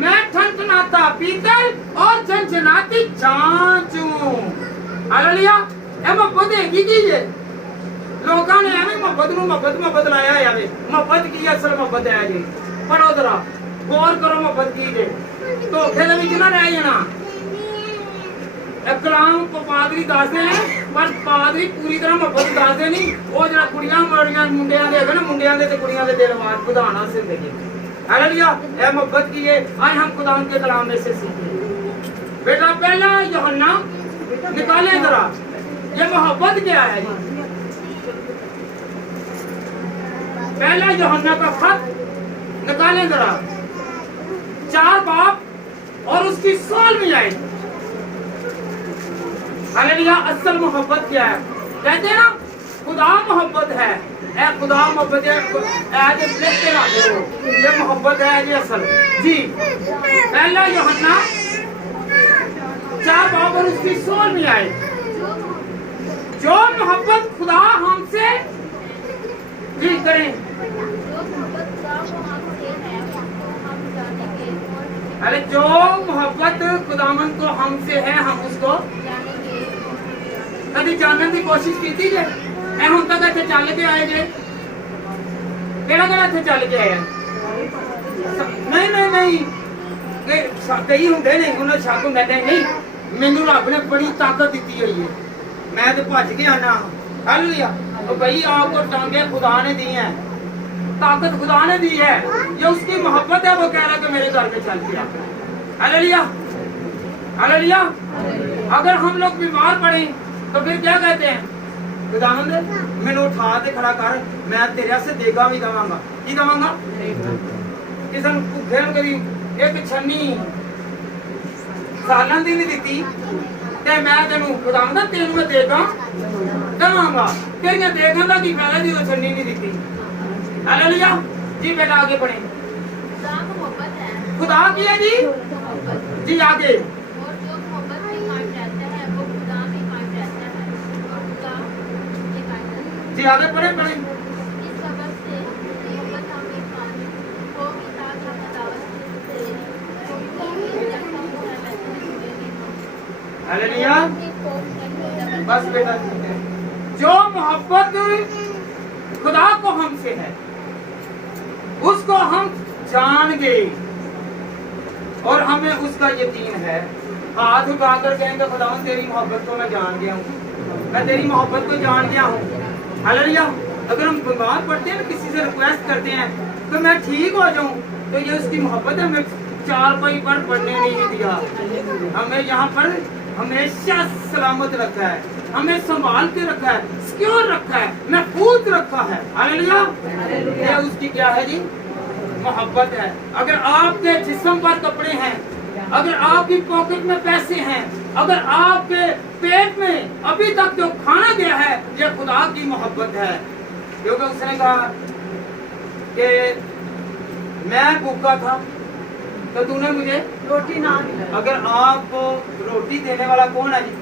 मैं ठनठनाता पीतल और झनझनाती झांझ हूं हालेलुया ए मोहब्बत हैगी की है लोगों ने एवं मोहब्बत लाया है यावे मोहब्बत की असल मोहब्बत है जी पढ़ो जरा गौर करो मोहब्बत की जे धोखे दे विच ना रह जाना कलाम को पादरी दसदे हैं पर पादरी पूरी तरह मोहब्बत दसदे नहीं वो जरा कुड़ियां मरियां मुंडियां दे है ना मुंडियां दे ते कुड़ियां दे दिल बढ़ाना सिखदे हैं हालेलुया ए मोहब्बत की है आज हम खुदा के कलाम में से सीखें बेटा पहला यूहन्ना निकाले जरा ये मोहब्बत क्या है जी पहला यूहन्ना का खत निकालें जरा 4 बाप और उसकी 16वीं आयत हालेलुया असल मोहब्बत क्या है कहते हैं ना खुदा मोहब्बत है ए खुदा मोहब्बत है ए जे लिखते ना ये मोहब्बत है ये असल जी पहला यूहन्ना 4 बाप और उसकी 16वीं आयत जो मोहब्बत खुदा हमसे जी करें अरे जो मोहब्बत खुदावन को हमसे है हम उसको कभी जानने की कोशिश की थी जे ए हुन तक इत्थे चल के आए जे केड़ा केड़ा इत्थे चल के आया नहीं नहीं नहीं कई हुंदे ने उन्हें शक हुंदा नहीं मैनू रब ने बड़ी ताकत दी हुई है मैं तो भज के आना हालेलुया तो भाई आपको टांगे खुदा ने दी हैं ताकत खुदा ने दी है ये उसकी मोहब्बत है वो कह रहा है कि मेरे घर में चल के आ हालेलुया हालेलुया अगर हम लोग बीमार पड़े तो फिर क्या कहते हैं खुदावंद मैंने उठा के खड़ा कर मैं तेरे से देगा भी दवांगा की दवांगा किसी भूखे कभी एक छन्नी सालां दी नहीं दी ते मैं तेनू खुदावंद तेनू मैं देगा दवांगा तेरियां देखण दा की फायदा जो छन्नी नहीं दी हालेलुया जी बेटा आगे बढ़े खुदा मोहब्बत है खुदा की है जी जी आगे और जो मोहब्बत में कायम रहता है वो खुदा में कायम रहता है और खुदा में कायम रहता है जी आगे बढ़े बढ़े इस सबब से मोहब्बत हमें कायम होगी ताकि हम दावत से हालेलुया बस बेटा जो मोहब्बत खुदा को हमसे है उसको हम जान गए और हमें उसका यकीन है हाथ उठाकर कहेंगे खुदावन तेरी मोहब्बत को मैं जान गया हूँ मैं तेरी मोहब्बत को जान गया हूँ हालेलुया अगर हम बीमार पड़ते हैं ना किसी से रिक्वेस्ट करते हैं तो मैं ठीक हो जाऊँ तो ये उसकी मोहब्बत है हमें 4 पाई पर पढ़ने नहीं दिया हमें यहाँ पर हमेशा सलामत रखा है हमें संभाल के रखा है सिक्योर रखा है महफूज रखा है हालेलुया ये उसकी क्या है जी मोहब्बत है अगर आपके जिस्म पर कपड़े हैं अगर आपकी पॉकेट में पैसे हैं अगर आपके पेट में अभी तक जो खाना गया है ये खुदा की मोहब्बत है क्योंकि उसने कहा कि मैं भूखा था तो तूने मुझे रोटी ना मिला अगर आपको रोटी देने वाला कौन है जी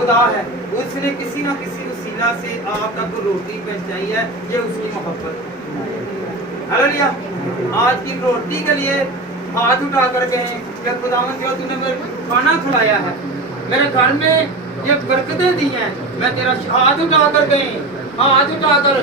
खुदा है उसने किसी ना किसी वसीला से आप तक रोटी पहुंचाई है ये उसकी मोहब्बत हालेलुया आज की रोटी के लिए हाथ उठा कर गए कि खुदावंद जो तूने मुझे खाना खिलाया है मेरे घर में ये बरकतें दी हैं मैं तेरा हाथ उठा कर गए हाथ उठा कर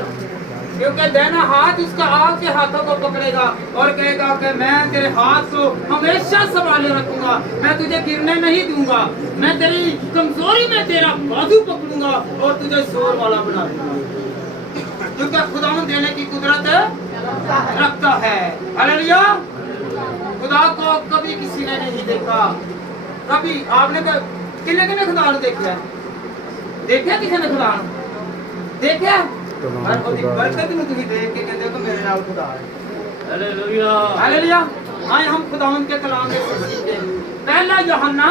क्योंकि देना हाथ उसका आपके हाथों को पकड़ेगा और कहेगा कि मैं तेरे हाथ को हमेशा संभाले रखूंगा मैं तुझे गिरने नहीं दूंगा मैं तेरी कमजोरी में तेरा बाजू पकड़ूंगा और तुझे जोर वाला बना दूंगा क्योंकि खुदावंद देने की कुदरत रखता है हालेलुया खुदा को कभी किसी ने नहीं देखा कभी आपने किन्ने किन्ने खुदा नूं देखिया किसी ने खुदा नूं देखिया पर ओदी बरकत नूं तुसीं देख के कहंदे हो कि मेरे नाल खुदा है हालेलुया हालेलुया आए हम खुदावंद के कलाम में सीखते हैं पहला यूहन्ना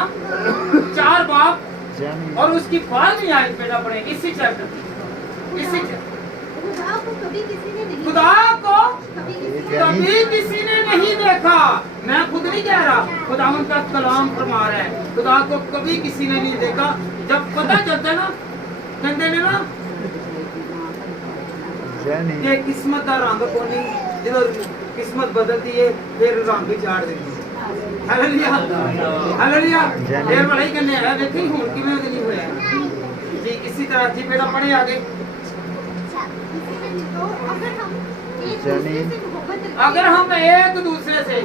4 बाब और उसकी 12वीं आयत बेटा पढ़े इसी चैप्टर खुदा को कभी किसी ने नहीं खुदा को कभी किसी ने कभी किसी ने नहीं देखा मैं खुद नहीं कह रहा खुदावंद का कलाम फरमा रहा है खुदा को कभी किसी ने नहीं देखा जब पता चलता है ना कहते ने ना ये किस्मत का रंग को नहीं जो किस्मत बदलती है फिर रंग भी चाड़ देती है हालेलुया हालेलुया फिर बड़ा ही कहने है देखी हुन किवें नहीं होया जी इसी तरह जी बेटा पढ़े आगे तो अगर हम एक दूसरे से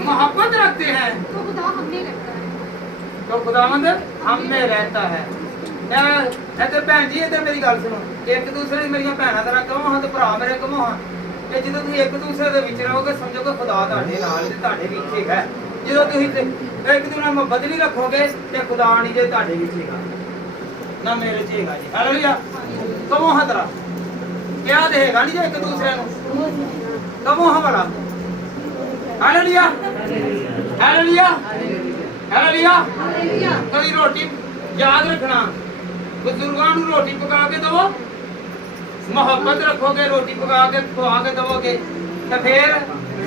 मोहब्बत रखते हैं तो खुदा हमने रखता है तो खुदावंद हम में रहता है इधर भैन जी इधर मेरी गल सुनो एक दूसरे मेरी भैन तरह कहो हाँ तो भरा मेरे कहो हाँ ਤੇ ਜਦੋਂ ਤੁਸੀਂ ਇੱਕ ਦੂਸਰੇ ਦੇ ਵਿੱਚ ਰਹੋਗੇ ਸਮਝੋ ਕਿ ਖੁਦਾ ਤੁਹਾਡੇ ਨਾਲ ਤੇ ਤੁਹਾਡੇ ਵਿੱਚ ਹੈਗਾ ਜਦੋਂ ਤੁਸੀਂ ਇੱਕ ਦੂਜੇ ਨਾਲ ਮੁਹੱਬਤ ਨਹੀਂ ਰੱਖੋਗੇ ਤੇ ਖੁਦਾ ਨਹੀਂ ਜੇ ਤੁਹਾਡੇ ਵਿੱਚ ਹੈਗਾ ਨਾ ਮੇਰੇ ਚ ਹੈਗਾ ਜੀ ਹਾਲੇਲੂਇਆ ਕਮੋ ਹਤਰਾ ਕਿਆ ਦੇਗਾ ਨਹੀਂ ਜੇ ਇੱਕ ਦੂਸਰੇ ਨੂੰ ਕਮੋ ਹਵਾਲਾ ਹਾਲੇਲੂਇਆ ਹਾਲੇਲੂਇਆ ਹਾਲੇਲੂਇਆ ਕਦੀ ਰੋਟੀ ਯਾਦ ਰੱਖਣਾ ਬਜ਼ੁਰਗਾਂ ਨੂੰ ਰੋਟੀ ਪਕਾ ਕੇ ਦਵੋ ਮੁਹੱਬਤ ਰੱਖੋਗੇ ਰੋਟੀ ਪਕਾ ਕੇ ਖਵਾ ਕੇ ਦਵੋਗੇ ਤੇ ਫਿਰ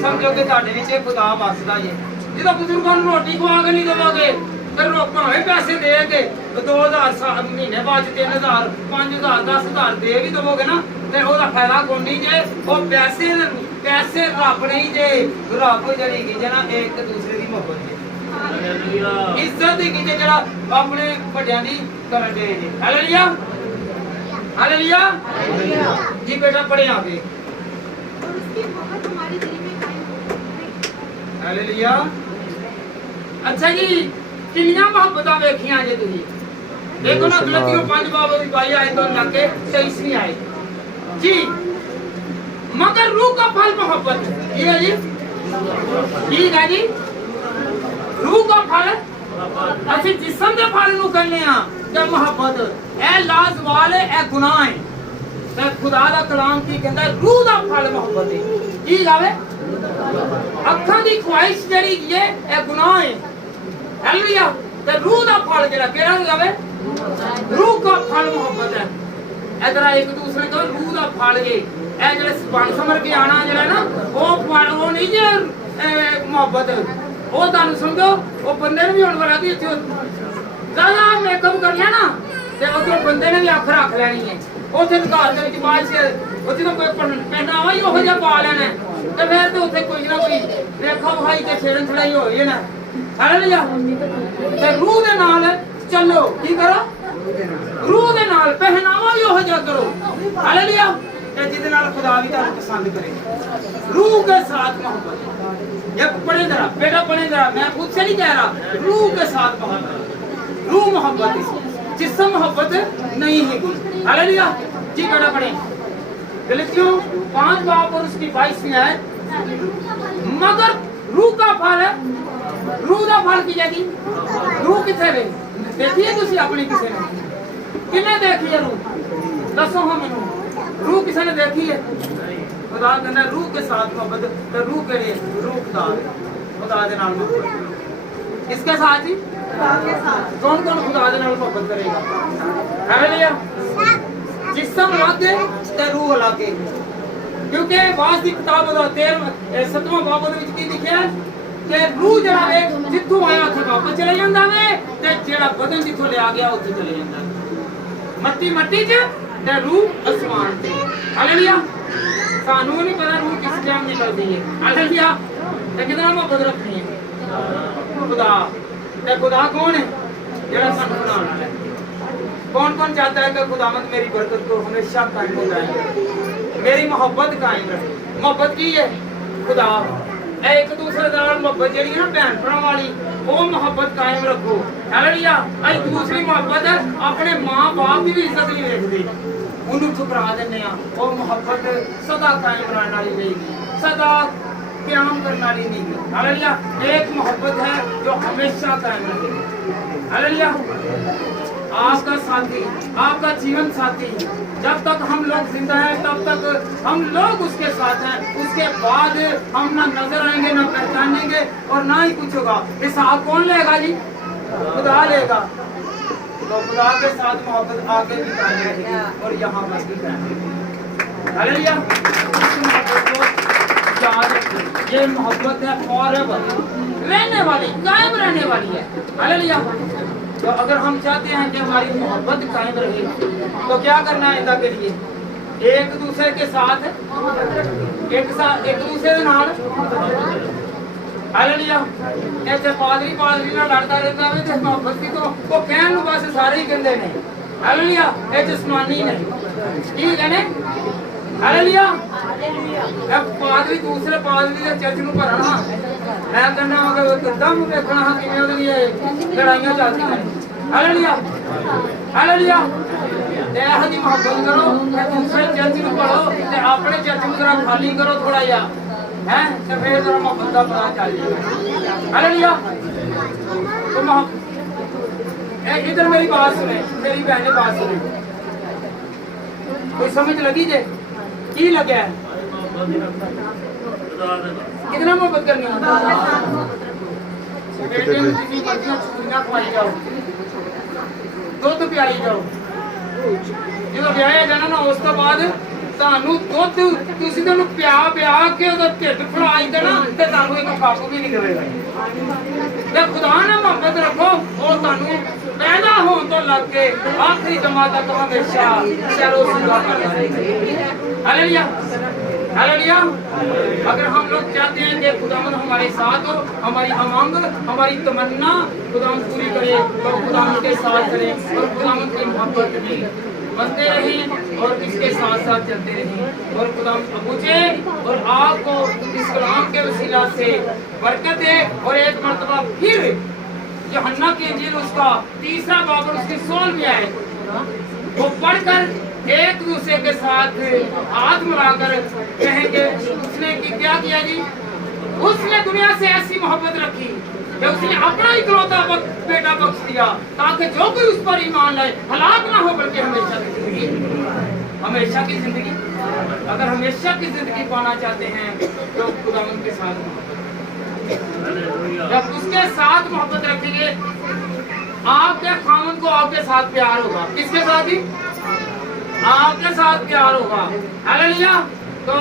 ਸਮਝੋ ਕਿ ਤੁਹਾਡੇ ਵਿੱਚ ਖੁਦਾ ਵਸਦਾ ਜੇ ਜਦੋਂ ਬਜ਼ੁਰਗਾਂ ਨੂੰ ਰੋਟੀ ਖਵਾ ਕੇ ਨਹੀਂ ਦਵੋਗੇ ਫਿਰ ਭਾਵੇਂ ਪੈਸੇ ਦੇ ਕੇ 2000 ਮਹੀਨੇ ਬਾਅਦ 3000 5000 10000 ਦੇ ਵੀ ਦਵੋਗੇ ਨਾ ਤੇ ਉਹਦਾ ਫਾਇਦਾ ਕੋਈ ਨਹੀਂ ਜੇ ਉਹ ਪੈਸੇ ਰੱਬ ਨਹੀਂ ਜੇ ਰੱਬ ਜਿਹੜੀ ਕੀ ਜੇ ਨਾ ਇੱਕ ਦੂਸਰੇ ਦੀ ਮੁਹੱਬਤ ਜੇ ਇੱਜ਼ਤ ਦੀ ਕੀ ਜਿਹੜਾ ਆਪਣੇ ਵੱਡਿਆਂ ਦੀ ਕਰਨ ਦੇ ਜੀ ਹਾਲੇਲੂਇਆ हालेलुया जी बेटा पढ़े आगे और उसकी मोहब्बत हमारे दिल में कायम हो हालेलुया अच्छा जी किन्नियां मोहब्बतां वेखियां जे तुसी देखो ना गलतियों 5 बाबों की बाई आए तो लगे 23वीं आए जी मगर रूह का फल मोहब्बत ये है जी ठीक है जी रूह का फल ਅਸੀਂ ਜਿਸਮ ਦੇ ਫਲ ਨੂੰ ਕਹਿੰਦੇ ਆ ਤੇ ਮੁਹੱਬਤ ਇਹ ਲਾਜ਼ਵਾਲ ਹੈ ਇਹ ਗੁਨਾਹ ਹੈ ਤੇ ਖੁਦਾ ਦਾ ਕਲਾਮ ਕੀ ਕਹਿੰਦਾ ਰੂਹ ਦਾ ਫਲ ਮੁਹੱਬਤ ਹੈ ਕੀ ਲਾਵੇ ਅੱਖਾਂ ਦੀ ਖੁਆਇਸ਼ ਜਿਹੜੀ ਹੈ ਇਹ ਗੁਨਾਹ ਹੈ ਹਾਲੇਲੂਇਆ ਤੇ ਰੂਹ ਦਾ ਫਲ ਜਿਹੜਾ ਕਿਹੜਾ ਲਾਵੇ ਰੂਹ ਦਾ ਫਲ ਮੁਹੱਬਤ ਹੈ ਇਧਰ ਇੱਕ ਦੂਸਰੇ ਤੋਂ ਰੂਹ ਦਾ ਫਲ ਇਹ ਜਿਹੜੇ ਬਣ ਸਮਰ ਕੇ ਆਣਾ ਜਿਹੜਾ ਨਾ ਉਹ ਫਲ ਉਹ ਨਹੀਂ ਜੇ ਮੁਹੱਬਤ ਉਹ ਤੁਹਾਨੂੰ ਸਮਝੋ ਉਹ ਬੰਦੇ ਨੂੰ ਵੀ ਹੁਣ ਵਾਲਾ ਦੀ ਇੱਥੇ ਜ਼ਿਆਦਾ ਮੇਕਅਪ ਕਰ ਲਿਆ ਨਾ ਤੇ ਉਹ ਬੰਦੇ ਨੇ ਵੀ ਅੱਖ ਰੱਖ ਲੈਣੀ ਹੈ ਉੱਥੇ ਘਰ ਦੇ ਵਿੱਚ ਬਾਅਦ ਉਹ ਜਦੋਂ ਕੋਈ ਪਹਿਨਾਵਾ ਹੀ ਉਹੋ ਜਿਹਾ ਪਾ ਲੈਣਾ ਤੇ ਫਿਰ ਤੇ ਉੱਥੇ ਕੋਈ ਨਾ ਕੋਈ ਰੇਖਾ ਵਹਾਈ ਤੇ ਛੇੜਨ ਛੜਾਈ ਹੋਈ ਹੈ ਨਾ ਹਾਲੇਲੂਇਆ ਤੇ ਰੂਹ ਦੇ ਨਾਲ ਚੱਲੋ ਕੀ ਕਰੋ ਰੂਹ ਦੇ ਨਾਲ ਪਹਿਨਾਵਾ ਵੀ ਉਹੋ ਜਿਹਾ ਕਰੋ ਹਾਲੇਲੂਇਆ ਤੇ ਜਿਹਦੇ ਨਾਲ ਖੁਦਾ ਵੀ ਤੁਹਾਨੂੰ ਪਸੰਦ ਕਰੇ रूह के साथ मोहब्बत ये पढ़े जरा बेटा पढ़े जरा मैं खुद से नहीं कह रहा रूह के साथ मोहब्बत रूह मोहब्बत जिसम मोहब्बत नहीं है हालेलुया जी बेटा पढ़े गलतियों 5 बाब और उसकी 22वीं आयत मगर रूह का फल है रूह का फल की जाएगी रूह किथे वे देखिए तुसी अपनी किसे ने किने देखी है रूह दसो हम रूह किसे ने देखी है खुदा कहना रूह के साथ मोहब्बत तो रूह के लिए रूह खुदा दे नाल मोहब्बत किसके साथ जी के साथ कौन कौन खुदा दे नाल मोहब्बत करेगा हालेलुया जिसम लागे ते रूह लागे क्योंकि वास दी किताब दा 7वां बाब दे विच की लिखिਆ कि रूह जड़ा है जिੱਥੋਂ ਆਇਆ ਉੱਥੇ ਵਾਪਸ ਚਲੇ ਜਾਂਦਾ ਵੇ ਤੇ ਜਿਹੜਾ ਬਦਨ ਜਿੱਥੋਂ ਲਿਆ ਗਿਆ ਉੱਥੇ ਚਲੇ ਜਾਂਦਾ ਮੱਟੀ 'ਚ ਤੇ ਰੂਹ ਅਸਮਾਨ ਤੇ ਹਾਲੇਲੂਇਆ ਸਾਨੂੰ ਨਹੀਂ ਪਤਾ ਰੂਹ ਕਿਸ ਟਾਈਮ ਨਿਕਲਦੀ ਹੈ ਹਾਲੇਲੂਇਆ ਤੇ ਕਿਹਦੇ ਨਾਲ ਮੁਹੱਬਤ ਰੱਖਣੀ ਹੈ ਖੁਦਾ ਤੇ ਖੁਦਾ ਕੌਣ ਹੈ ਜਿਹੜਾ ਸਾਨੂੰ ਬਣਾਉਣ ਵਾਲਾ ਹੈ कौन कौन चाहता है कि खुदावंद मेरी बरकत को हमेशा कायम हो जाए मेरी मोहब्बत कायम रहे मोहब्बत की है खुदा एक दूसरे नाल मोहब्बत जेड़ी है ना भैन भरा वाली वो मोहब्बत कायम रखो हालेलुया एक दूसरी मोहब्बत है अपने मां बाप की भी इज्जत नहीं देखते ਉਹਨੂੰ ਠੁਕਰਾ ਦਿੰਨੇ ਆ ਉਹ ਮੁਹੱਬਤ ਸਦਾ ਕਾਇਮ ਰਹਿਣ ਵਾਲੀ ਰਹੇਗੀ ਸਦਾ क्याम करना नहीं। हालेलुया। एक मोहब्बत है जो हमेशा कायम रहेगी। हालेलुया। आपका साथी, आपका जीवन साथी, जब तक हम लोग जिंदा हैं तब तक हम लोग उसके साथ हैं। उसके बाद हम ना नजर आएंगे, ना पहचानेंगे और ना ही कुछ होगा। हिसाब कौन लेगा जी? खुदा लेगा। तो खुदा के साथ मोहब्बत आगे भी कायम रहेगी और यहाँ पर भी कायम रहेगी। हालेलुया। इस मोहब्बत को याद रखिए, ये मोहब्बत है फॉरएवर, रहने वाली, कायम रहने वाली है। हालेलुया। तो अगर हम चाहते हैं कि हमारी मोहब्बत कायम रहे तो क्या करना है इनका के लिए? एक दूसरे के साथ एक दूसरे के नाल हालेलुया। ऐसे पादरी ना लड़ता रहता है तो मोहब्बत की तो वो कहन बस सारे ही कहते हैं हालेलुया। ये जिस्मानी नहीं की कहने हालेलुया। पादरी दूसरे पादरी के चर्च में भरना मैं कहना दम देखना कि लड़ाइयां चलती हैं। हालेलुया। हालेलुया। ऐसी दी मोहब्बत करो, दूसरे चर्च में पढ़ो ते अपने चर्च में जरा खाली करो थोड़ा या है तो फिर जरा मोहब्बत का पता चल जाएगा। हालेलुया। तो मोहब्बत इधर मेरी बात सुने, मेरी बहने बात सुने, कोई समझ लगी जे की लगे कितना मोहब्बत करनी है? बेटे ਨੂੰ ਤੁਸੀਂ ਮਰਜ਼ੀਆਂ ਛੁਰੀਆਂ ਖਵਾਈ ਜਾਓ, ਦੁੱਧ ਪਿਆਈ ਜਾਓ। ਜਦੋਂ ਵਿਆਹਿਆ ਜਾਣਾ ਨਾ ਉਸ ਤੋਂ ਬਾਅਦ ਤੁਹਾਨੂੰ ਦੁੱਧ ਤੁਸੀਂ ਤੁਹਾਨੂੰ ਪਿਆ ਕੇ ਉਹਦਾ ਢਿੱਡ ਫੜਾਈ ਦੇਣਾ ਤੇ ਤੁਹਾਨੂੰ ਇੱਕ ਕੱਪ ਵੀ ਨਹੀਂ ਦੇਵੇਗਾ। ਜੇ ਖੁਦਾ ਨਾਲ ਮੁਹੱਬਤ ਰੱਖੋ ਉਹ ਤੁਹਾਨੂੰ ਪੈਦਾ ਹੋਣ ਤੋਂ ਲੱਗ ਕੇ ਆਖਰੀ ਦਮਾਂ ਤੱਕ ਹਮੇਸ਼ਾ ਸੈਰੋ ਸੂਰਾ ਕਰਦਾ ਰਹੇਗਾ। हालेलुया। हालेलुया। अगर हम लोग चाहते हैं कि खुदावंद हमारे साथ हो, हमारी अमांग, हमारी तमन्ना खुदावंद पूरी करे तो खुदावंद के साथ करे और खुदावंद की मोहब्बत में बनते रहें और इसके साथ साथ चलते रहें और खुदावंद मुझे और आपको इस कलाम के वसीला से बरकत दे। और एक मर्तबा फिर यूहन्ना की इंजील उसका 3रा बाब और उसकी 16वीं आयत वो पढ़कर एक दूसरे के साथ हाथ मिलाकर कहेंगे उसने क्या किया जी? उसने दुनिया से ऐसी मोहब्बत रखी कि उसने अपना इकलौता बेटा बख्श दिया ताकि जो कोई उस पर ईमान लाए हलाक ना हो बल्कि हमेशा की जिंदगी। हमेशा की जिंदगी, अगर हमेशा की जिंदगी पाना चाहते हैं तो खुदावंद के साथ जब उसके साथ मोहब्बत रखेंगे आपके खामन को आपके साथ प्यार होगा। किसके साथ ही? आपके साथ प्यार होगा। हालेलुया। तो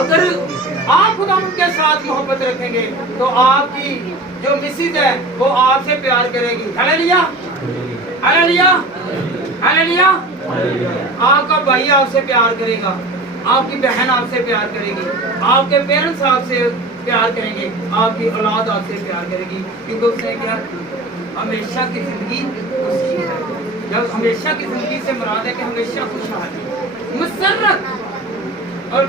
अगर आप खुदा के साथ मोहब्बत रखेंगे तो आपकी जो मिसेज है वो आपसे प्यार करेगी। हालेलुया। हालेलुया। हालेलुया। आपका भाई आपसे प्यार करेगा, आपकी बहन आपसे प्यार करेगी, आपके पेरेंट्स आपसे प्यार करेंगे, आपकी औलाद आपसे प्यार करेगी क्योंकि उसने क्या हमेशा की जिंदगी उसकी है। जब हमेशा की जिंदगी से मुराद है कि हमेशा खुशहाली, मुसर्रत, और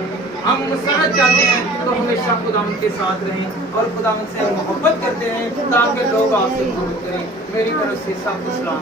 हम मुसर्रत चाहते हैं तो हमेशा खुदावंद के साथ रहें और खुदावंद से मोहब्बत करते हैं ताकि लोग आपसे मोहब्बत करें। मेरी तरफ से सबको सलाम।